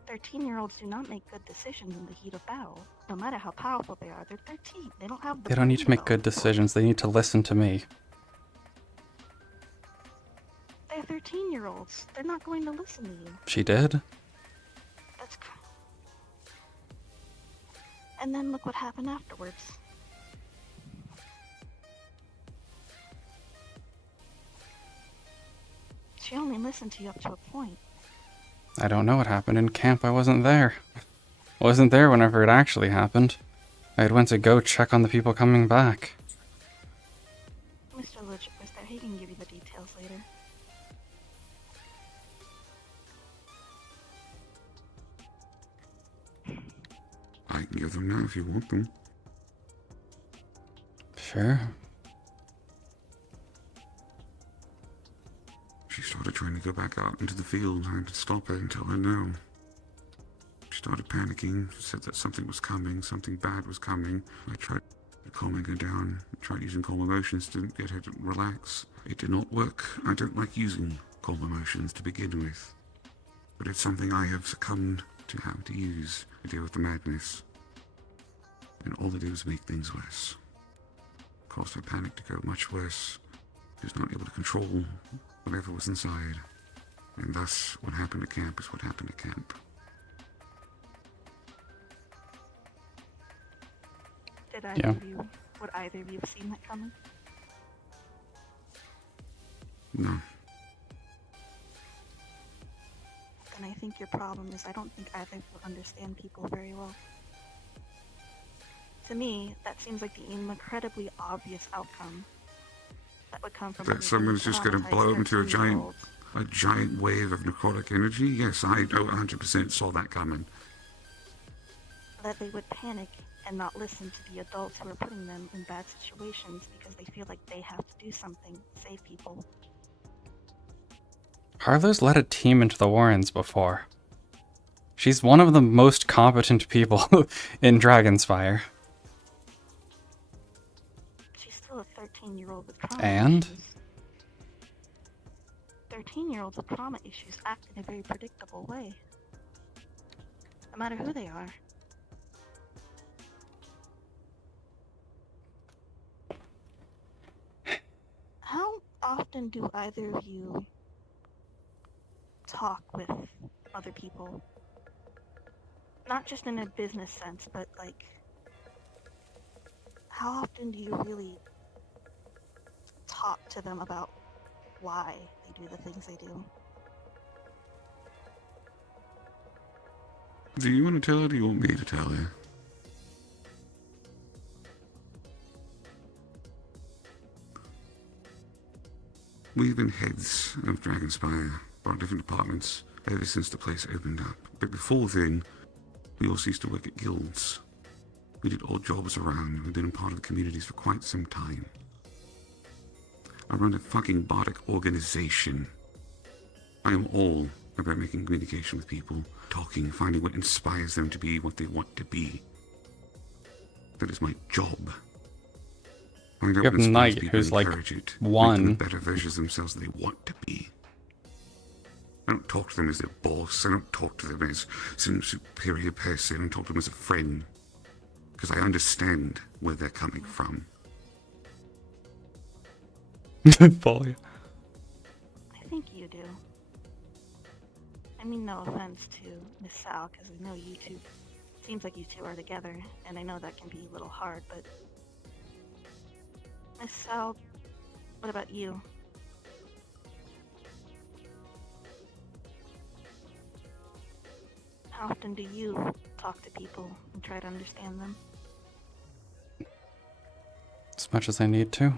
13-year-olds do not make good decisions in the heat of battle. No matter how powerful they are, they're 13. They don't have the They don't need brain to make good development. decisions. They need to listen to me. They're 13-year-olds. They're not going to listen to you. She did? That's And then look what happened afterwards. She only listened to you up to a point. I don't know what happened in camp. I wasn't there. I wasn't there whenever it actually happened. I had went to go check on the people coming back. Mr. Ludwig was there. He can give you the details later. I can give them now if you want them. Sure. She started trying to go back out into the field. I had to stop her and tell her no. She started panicking, said that something was coming, something bad was coming. I tried calming her down, tried using calm emotions to get her to relax. It did not work. I don't like using calm emotions to begin with. But it's something I have succumbed to have to use to deal with the madness. And all it did was make things worse. Caused her panic to go much worse. She was not able to control whatever was inside. And thus, what happened at camp is what happened at camp. Did would either of you have seen that coming? No. Then I think your problem is I don't think either of you understand people very well. To me, that seems like the incredibly obvious outcome that would come from That someone's just going to blow up into a giant wave of necrotic energy? Yes, I 100% saw that coming. That they would panic and not listen to the adults who are putting them in bad situations because they feel like they have to do something to save people. Harlow's led a team into the Warrens before. She's one of the most competent people in Dragonspire. She's still a 13-year-old with trauma And? issues. 13-year-olds with trauma issues act in a very predictable way. No matter who they are. How often do either of you talk with other people? Not just in a business sense, but like, how often do you really talk to them about why they do the things they do? Do you want to tell her or do you want me to tell her? We've been heads of Dragonspire for our different departments ever since the place opened up. But before then, we all used to work at guilds. We did odd jobs around. We've been a part of the communities for quite some time. I run a fucking bardic organization. I am all about making communication with people, talking, finding what inspires them to be what they want to be. That is my job. Find out You have what inspires Knight, people who's and like encourage it. Make them one. the better versions of themselves they want to be. I don't talk to them as their boss. I don't talk to them as some superior person. I talk to them as a friend. Because I understand where they're coming from. Folly. I think you do. I mean, no offense to Miss Sal, because I know you two. Seems like you two are together, and I know that can be a little hard, but Miss Sal, what about you? How often do you talk to people and try to understand them? As much as I need to.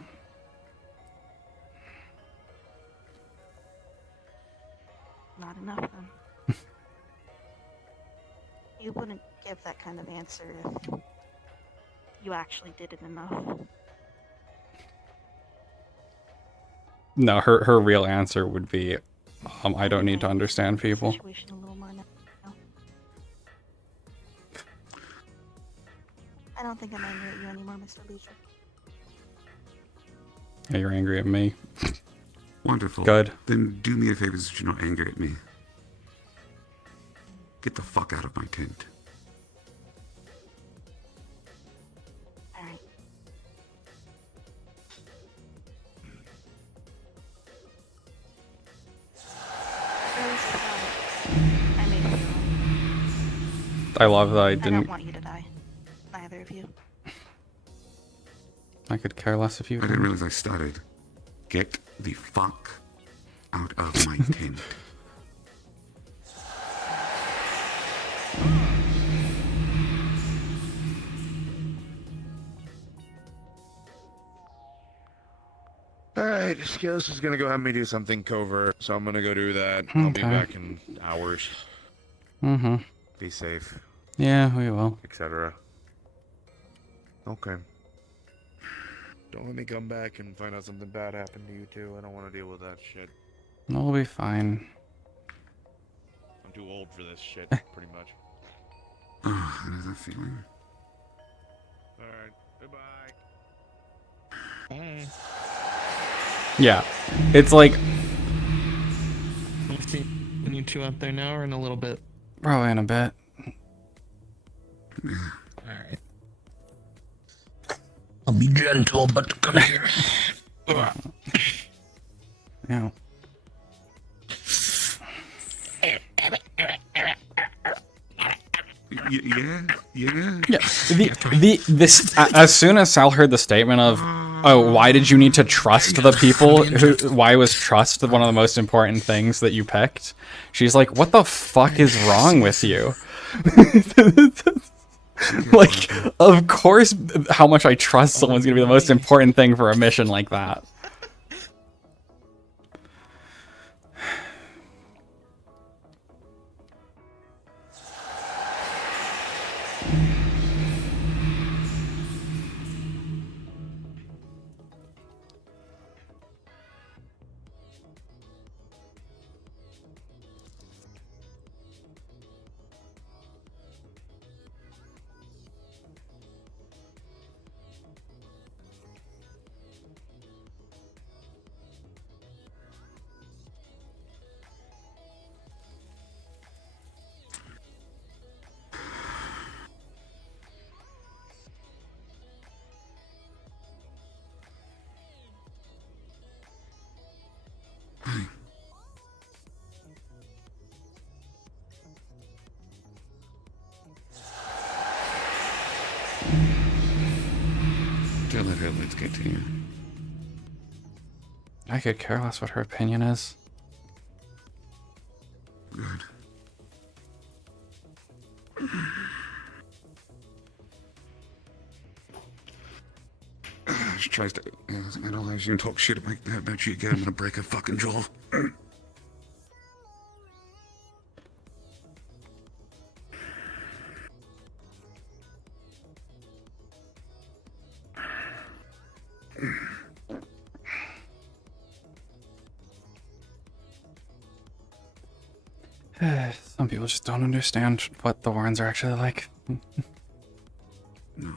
Not enough, then. You wouldn't give that kind of answer if you actually did it enough. No, her real answer would be, I don't need to understand people. Situation a little more now. I don't think I'm angry at you anymore, Mr. Luger. Yeah, you're angry at me. Wonderful. Good. Then do me a favor so you're not angry at me. Get the fuck out of my tent. Alright. I made you. I love that I I didn't. don't want you to die. Neither of you. I could care less if you I did. didn't realize I started. Get the fuck out of my tent. Alright, Skills is gonna go have me do something covert, so I'm gonna go do that. I'll be Okay. back in hours. Mm-hmm. Be safe, Yeah, we will. etc. Okay. Don't let me come back and find out something bad happened to you too. I don't want to deal with that shit. We'll be fine. I'm too old for this shit, pretty much. Oh, I know that feeling. Alright, goodbye. Yeah, it's like, I'll see you two out there now or in a little bit. probably in a bit. Alright. I'll be gentle, but come here. Yeah. Yeah. This as soon as Sal heard the statement of, oh, why did you need to trust the people? Why was trust one of the most important things that you picked? She's like, what the fuck is wrong with you? Like, of course, how much I trust someone's gonna be the most important thing for a mission like that. Don't let her words get to you. I could care less what her opinion is. Good. She tries to analyze you and talk shit about you again. I'm gonna break her fucking jaw. Some people just don't understand what the Warrens are actually like. No.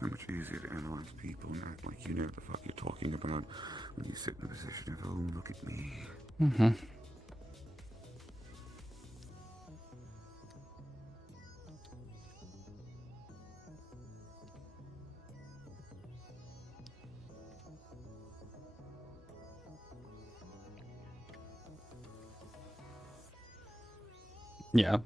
How much easier to analyze people and act like you know what the fuck you're talking about when you sit in the position of, oh, look at me. Mm-hmm. Yeah.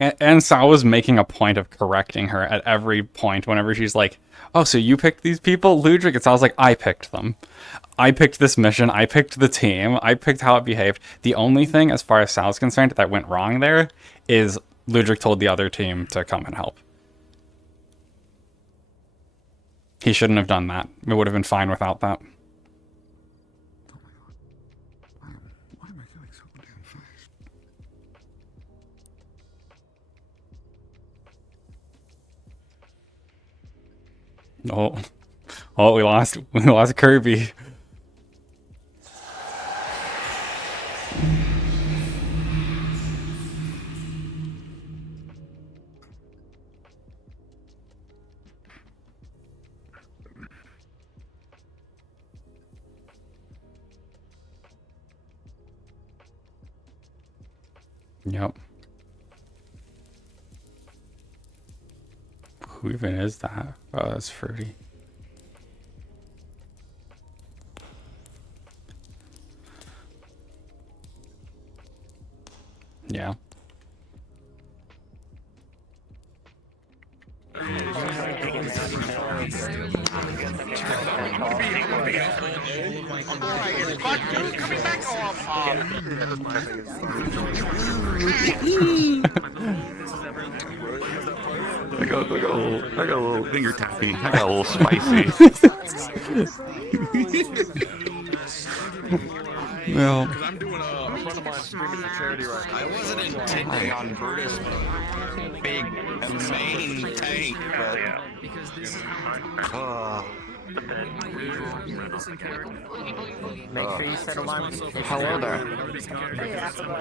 And Sal was making a point of correcting her at every point whenever she's like, oh, so you picked these people? Ludwig, it sounds like I picked them. I picked this mission. I picked the team. I picked how it behaved. The only thing, as far as Sal's concerned, that went wrong there is Ludwig told the other team to come and help. He shouldn't have done that. It would have been fine without that. Oh, we lost Kirby. Yep. Who even is that? Oh, that's Fruity. Yeah. I got a little finger tappy. I got a little spicy. Well, I'm doing a friend of mine streaming for charity right now. I wasn't intending on Brutus big main tank, but Make sure you set alarms. Hello there.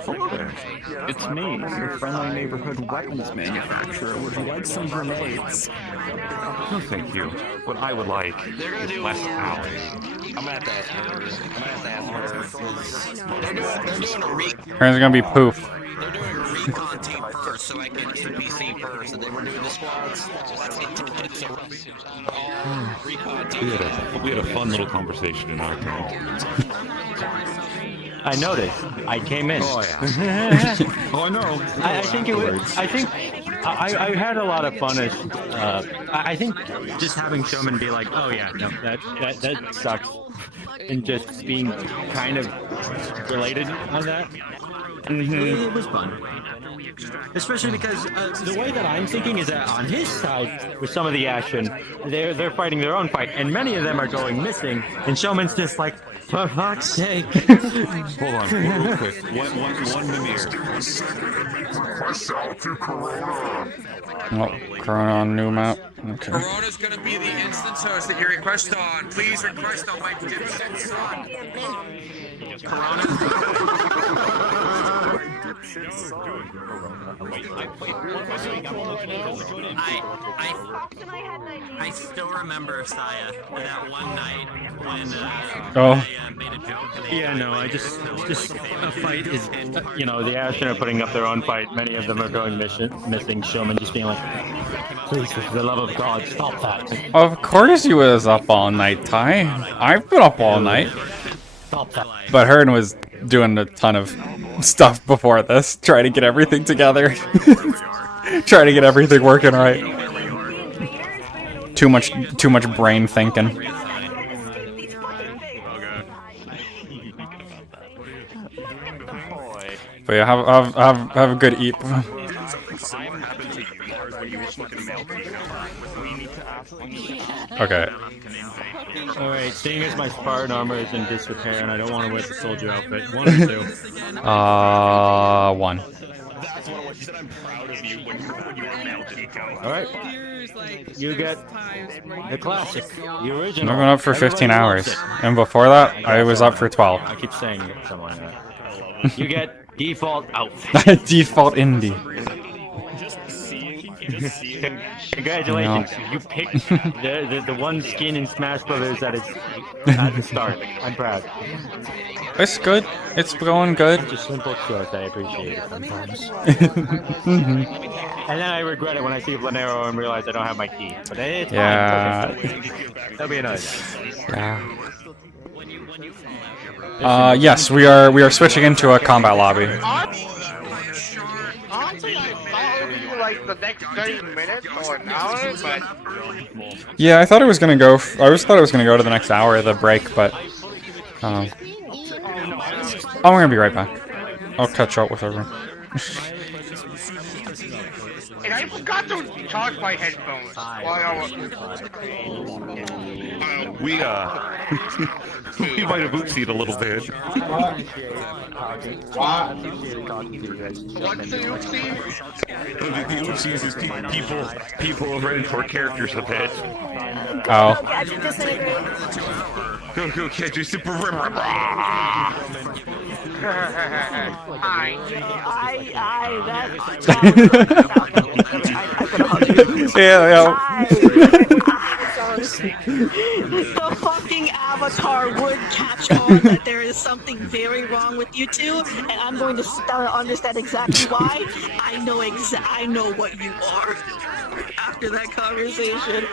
Hello there. It's me, your friendly neighborhood weapons manufacturer. Would you like some grenades? No, thank you. What I would like is less hours. I'm gonna have to ask her. They're doing a Here's gonna be poof. They're doing a recon team first, so I can NPC first, and then we're doing the squads. Recon team. We had a fun little conversation in our town. I noticed. I came in. Oh yeah. Oh, I know. I think it was. I had a lot of fun as. I think just having Showman be like, oh yeah, no, that sucks, and just being kind of related on that. It was fun. Especially because the way that I'm thinking is that on his side, with some of the action, they're fighting their own fight, and many of them are going missing, and Showman's just like, for fuck's sake. Hold on, real quick. One Mimir. Oh, Corona on new map. Okay. Corona's gonna be the instance host that you request on. Please request on my dipshit son. I still remember Saya that one night when Oh. made a joke. Yeah, no, I just a fight is, the Ashen are putting up their own fight. Many of them are going missing. Showman just being like, please, for the love of God, stop that. Of course you was up all night, Ty. I've been up all night. Stop that. But Hearn was doing a ton of stuff before this, trying to get everything together. Trying to get everything working right. Too much brain thinking. But yeah, have a good eat. Okay. Alright, seeing as my Spartan armor is in disrepair and I don't want to wear the soldier outfit, 1 or 2? 1. Alright. You get the classic, the original. I've been up for 15 hours. And before that, I was up for 12. I keep saying it something like that. You get default outfit. Default indie. Congratulations, you picked the one skin in Smash Brothers that is at the start. I'm proud. It's good. It's going good. Such a simple choice. I appreciate it sometimes. Mhm. And then I regret it when I see Lanero and realize I don't have my key. But it's Yeah. fine. It's okay. That'll be another day. Yeah. Yes, we are switching into a combat lobby. Honestly, I thought it would be like the next 30 minutes or an hour, but Yeah, I thought it was gonna go. I always thought it was gonna go to the next hour of the break, but I'm gonna be right back. I'll catch up with everyone. and I forgot to charge my headphones while I was. We we might have oopsied a little bit. What's the oopsie? The oopsies is people have read into our characters a bit. Oh. Go catch your super Yeah. The fucking avatar would catch on that there is something very wrong with you two, and I'm going to understand exactly why. I know what you are. After that conversation,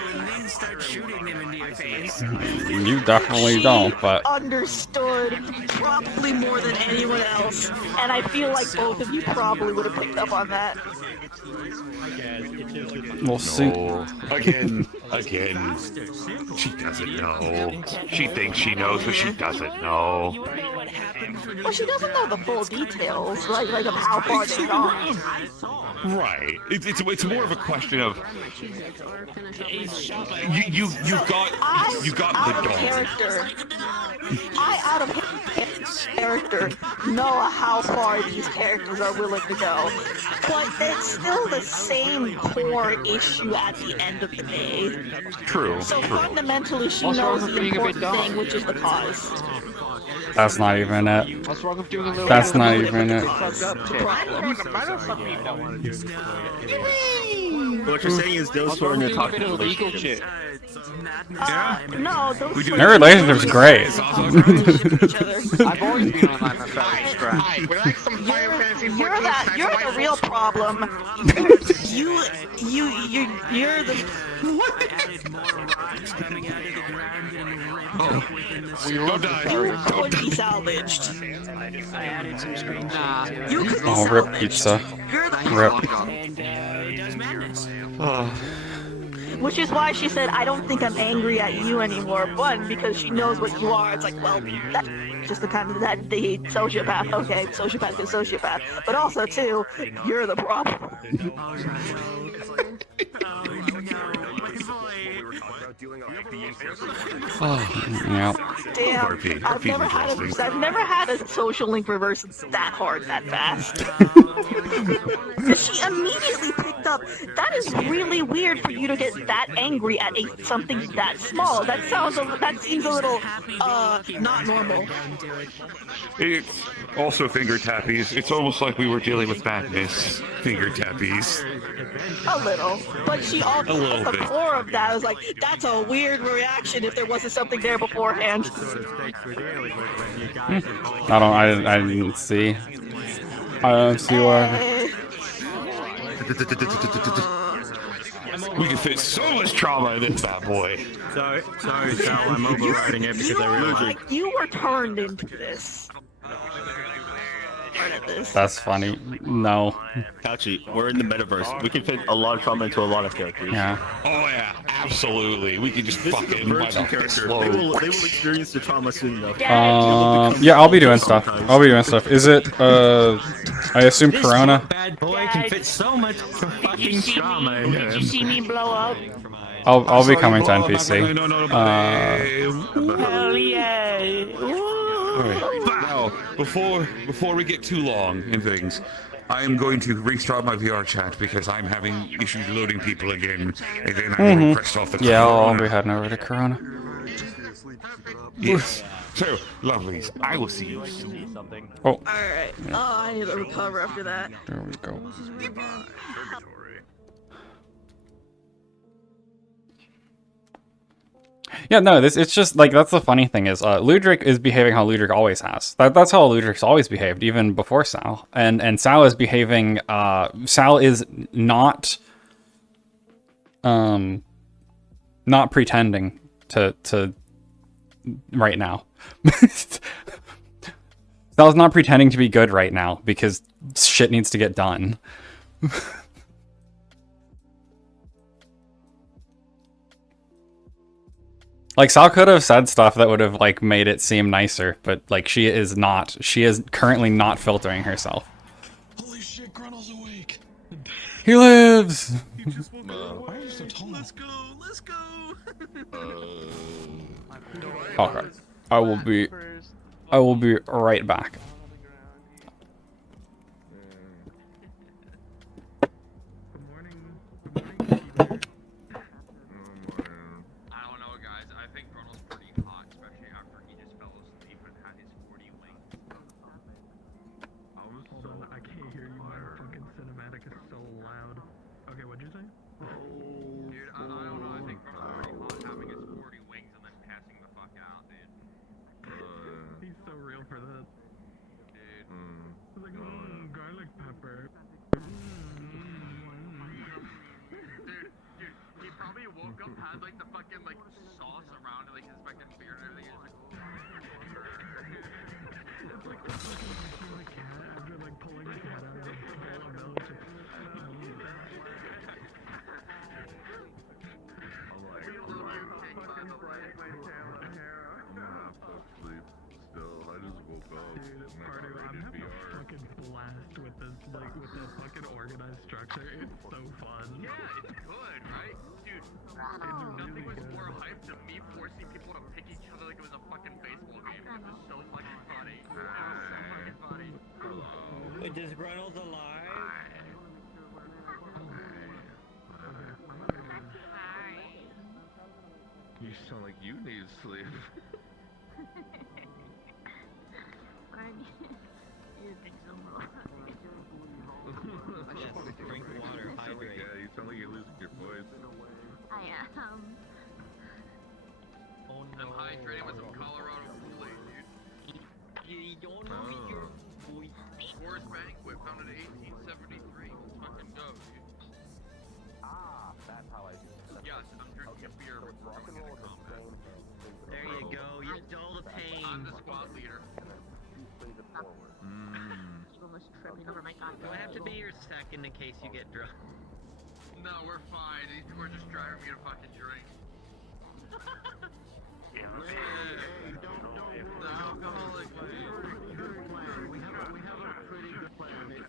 You definitely don't, but understood probably more than anyone else, and I feel like both of you probably would have picked up on that. we'll see. Again. She doesn't know. She thinks she knows, but she doesn't know. Well, she doesn't know the full details, like of how far they've gone. Right. It's more of a question of you got the dog. I out of character know how far these characters are willing to go, but it's still the same core issue at the end of the day. True. So fundamentally, she knows the important thing, which is the cause. That's not even it. What's wrong with doing a little? That's not even it. What you're saying is those two are in a toxic relationship. No, those two Their relationship's great. I've always been on that track. You're the real problem. You're the. You could be salvaged. You could be Oh, rip pizza. Rip. Which is why she said, I don't think I'm angry at you anymore. One, because she knows what you are. It's like, well, that's just the kind of that the sociopath. Okay, sociopath is sociopath. But also, too, you're the problem. Yeah. Damn, I've never had a social link reverse that hard, that fast. She immediately picked up. That is really weird for you to get that angry at something that small. That seems a little not normal. It's also finger tappies. It's almost like we were dealing with madness. Finger tappies. A little, but she also A little at the bit. core of that was like, that's a weird reaction if there wasn't something there beforehand. I didn't see. I don't see why. We can fit so much trauma in this bad boy. Sorry, Sal, I'm overriding it because I realized You were turned into this. That's funny. No. Couchy, we're in the metaverse. We can fit a lot of trauma into a lot of characters. Yeah. Oh yeah, absolutely. We can just This is fucking a virgin character. They will experience the trauma soon enough. Yeah, I'll be doing stuff. Is it, I assume Corona? Bad boy can fit so much fucking trauma in Did you him. see me blow up? I'll be coming to NPC. Hell yeah! Now, before we get too long in things, I am going to restart my VR chat because I'm having issues loading people again, and then I'm request off the Yeah, I'll Corona. be heading over to Corona. Yes. So, lovelies, I will see you soon. Oh. Alright. Oh, I need to recover after that. There we go. Yeah, no, it's just like that's the funny thing is Ludric is behaving how Ludric always has. That's how Ludric's always behaved, even before Sal. And Sal is behaving Sal is not pretending to right now. Sal's not pretending to be good right now because shit needs to get done. Like, Sal could have said stuff that would have, like, made it seem nicer, but, like, she is currently not filtering herself. Holy shit, Gruntl's awake! He lives! Why are you so tall? Let's go, let's go! Okay. I will be right back. I don't know, guys. I think Gruntl's pretty hot, especially after he just fell asleep and had his 40 wings. I can't hear you. My fucking cinematic is so loud. Okay, what'd you say? Dude, I don't know. I think Gruntl's pretty hot having his 40 wings and then passing the fuck out, dude. He's so real for that. Dude. He's like, garlic pepper. Dude, he probably woke up, had like the fucking like sauce around like his fucking beard and everything. It's like the cat after like pulling the cat out of the bowl of milk. Fucking blast with this, like, with the fucking organized structure. It's so fun. Yeah, it's good, right? Dude, nothing was more hype than me forcing people to pick each other like it was a fucking baseball game. It was so fucking funny. It was so fucking funny. Wait, does Gruntl's alive? You sound like you need sleep. Yes, drink water, hydrate. Yeah, you sound like you're losing your voice. I am. Oh no. I'm hydrating with some Colorado Kool-Aid, dude. You don't know your voice. Forest Banquet, founded in 1873. Let's fucking go, dude. Ah, that's how I do it. Yes, I'm drinking a beer with rock and roll combat. There you go, you dull the pain. I'm the squad leader. Almost tripping over my coffee. Do I have to be your second in case you get drunk? No, we're fine. These two are just driving me to fucking drink. Yeah, the alcoholic way. We have a pretty good plan.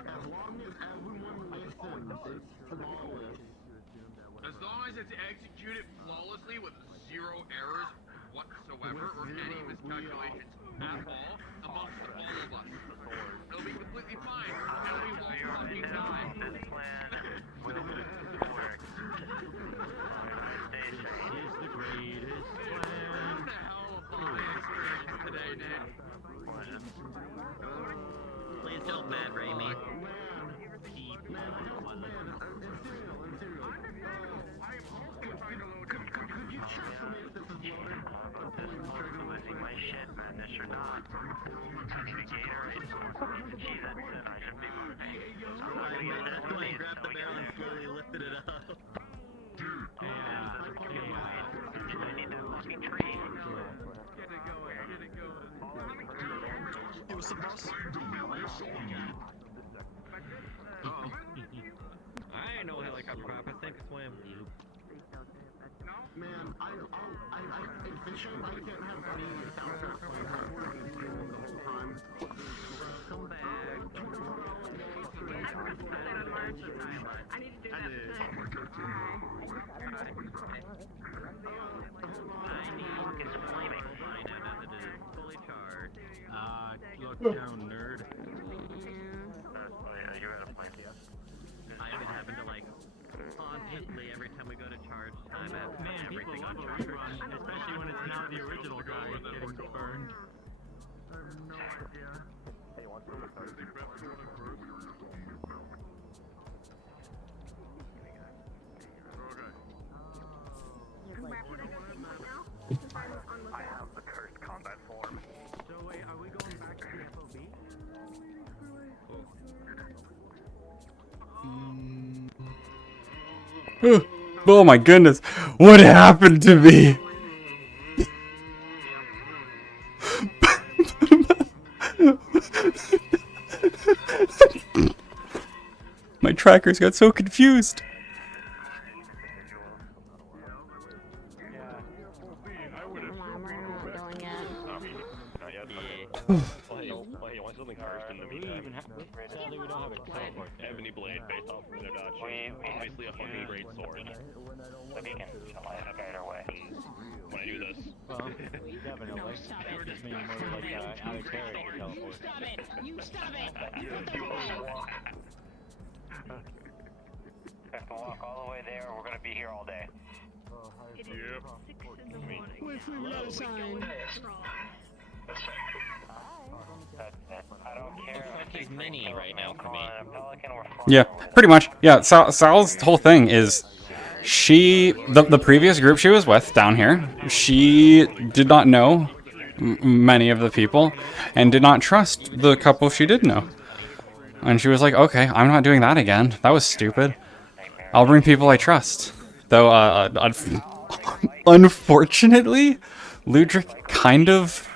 As long as everyone listens, flawless. As long as it's executed flawlessly with zero errors whatsoever or any miscalculations at all amongst all of us. It'll be completely fine, and we won't fucking die. This plan will work. Stay safe. It's the greatest What the hell of a experience today, dude? Please don't mad ray me. Losing my shit, man. This or not. Touching the Gatorade. She's at 10. I should be moving. I'm not gonna get That's when I grabbed the barrel and slowly lifted it up. I need that fucking tree. Get it going. It was supposed to I ain't no helicopter crap, I think swim. Man, I can't have any soundtrack playing the whole time. Come back. I need to do that It's flaming. Find out that it is fully charged. Look down, nerd. You got a plan, yeah? I've been having to like constantly every time we go to charge time. Man, people love a rerun, especially when it's not the original guy getting burned. I have no idea. Hey, want to I'm Oh my goodness. What happened to me? My trackers got so confused. Ebony blade based off of their dodge. Obviously a fucking great sword. The beacon. Either way. When I do this. Have to walk all the way there, or we're gonna be here all day. I don't care. He's mini right now for me. Yeah, pretty much. Yeah, Sal's whole thing is the previous group she was with down here, she did not know many of the people and did not trust the couple she did know. And she was like, okay, I'm not doing that again. That was stupid. I'll bring people I trust. Though, unfortunately, Ludric kind of,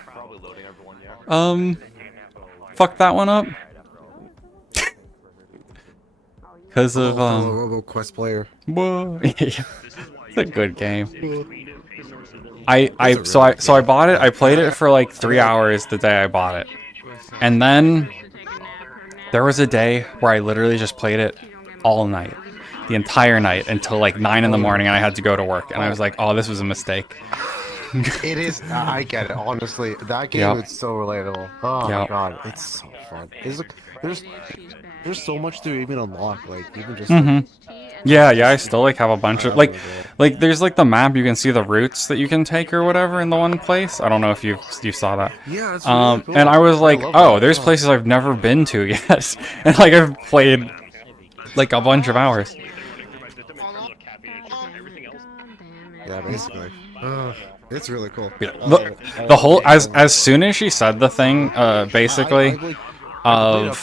fucked that one up. Because of, RoboQuest player. Whoa. It's a good game. So I bought it, I played it for like 3 hours the day I bought it. And then there was a day where I literally just played it all night. The entire night until like 9 in the morning and I had to go to work. And I was like, oh, this was a mistake. It is. I get it. Honestly, that game is so relatable. Oh my god, it's so fun. There's so much to even unlock. Like even just. Yeah, I still like have a bunch of like there's like the map you can see the routes that you can take or whatever in the one place. I don't know if you saw that. Yeah, it's really cool. And I was like, oh, there's places I've never been to yet, and like I've played like a bunch of hours. Yeah, basically. It's really cool. The whole as soon as she said the thing, basically, I've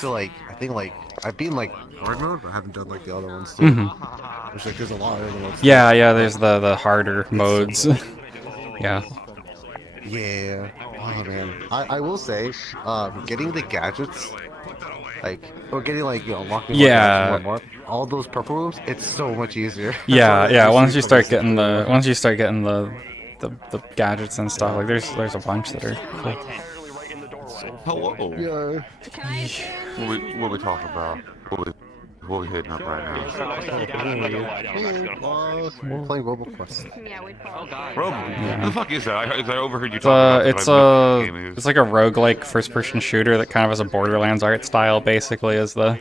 been like hard mode, but I haven't done like the other ones too. There's a lot of other ones. Yeah, there's the harder modes. Yeah. Yeah. Oh man, I will say, getting the gadgets, or getting unlocking more, all those purple rooms, it's so much easier. Yeah. Once you start getting the gadgets and stuff, like there's a bunch that are cool. Hello. Yeah. What we talking about? What we hitting up right now? We're playing RoboQuest. What the fuck is that? I overheard you talking about It's like a roguelike first-person shooter that kind of has a Borderlands art style. Basically, is the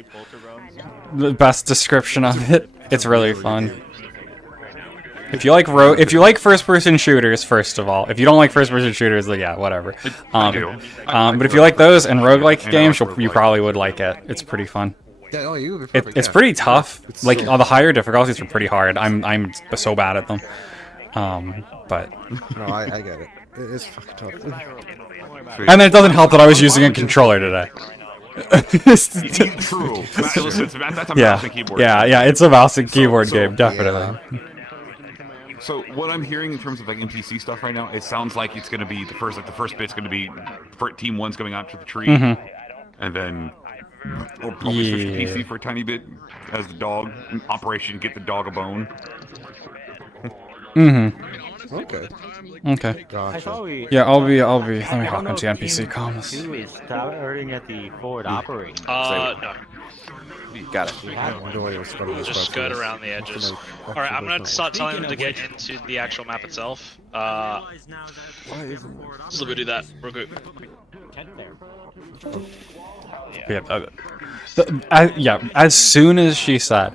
best description of it. It's really fun. If you like first-person shooters, first of all, if you don't like first-person shooters, then yeah, whatever. But if you like those and roguelike games, you probably would like it. It's pretty fun. It's pretty tough. Like all the higher difficulties are pretty hard. I'm so bad at them. But no, I get it. It's fucking tough. And then it doesn't help that I was using a controller today. True. That's a Yeah, mouse and keyboard. yeah, it's a mouse and keyboard game, definitely. So what I'm hearing in terms of like NPC stuff right now, it sounds like it's gonna be the first bit's gonna be Team 1's going out to the tree, and then we'll probably switch to PC for a tiny bit as the dog Operation Get the Dog a Bone. Okay. Gotcha. Yeah, I'll be. Let me hop into NPC comms. Is starting at the forward operating. No. Got it. Just skirt around the edges. Alright, I'm gonna start telling them to get into the actual map itself. So we'll do that real quick. Yeah, as soon as she said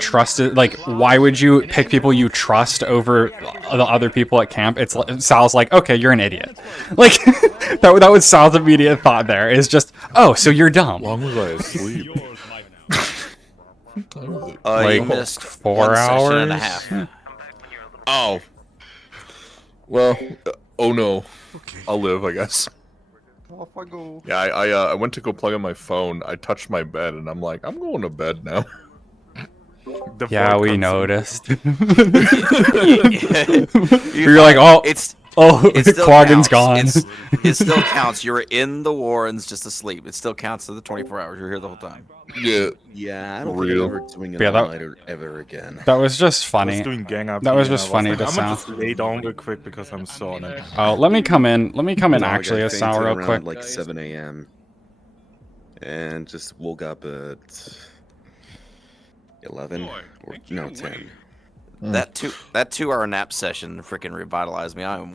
trusted, like, why would you pick people you trust over the other people at camp? Sal's like, okay, you're an idiot. Like, that was Sal's immediate thought there, is just, oh, so you're dumb. How long was I asleep? You missed 4 hours? and a half. Oh. Well, oh no. I'll live, I guess. Off I go. Yeah, I went to go plug in my phone. I touched my bed, and I'm like, I'm going to bed now. Yeah, void we comes in. noticed. You're You're like, oh, it still Quaggan's counts. gone. It still counts. You were in the Warrens just asleep. It still counts to the 24 hours. You're here the whole time. Yeah. Yeah, I don't Real. think I'm ever doing an Yeah, that- all-nighter ever again. That was just I funny. was doing gang up That was here, just and I funny like, to I'm gonna sound. just lay down real quick because I'm sore. And I'm- Oh, let me come in. Let me come in No, I got actually a sound fainted real around, quick. like 7 a.m. and just woke up at 11 or no 10. That 2-hour nap session freaking revitalized me. I'm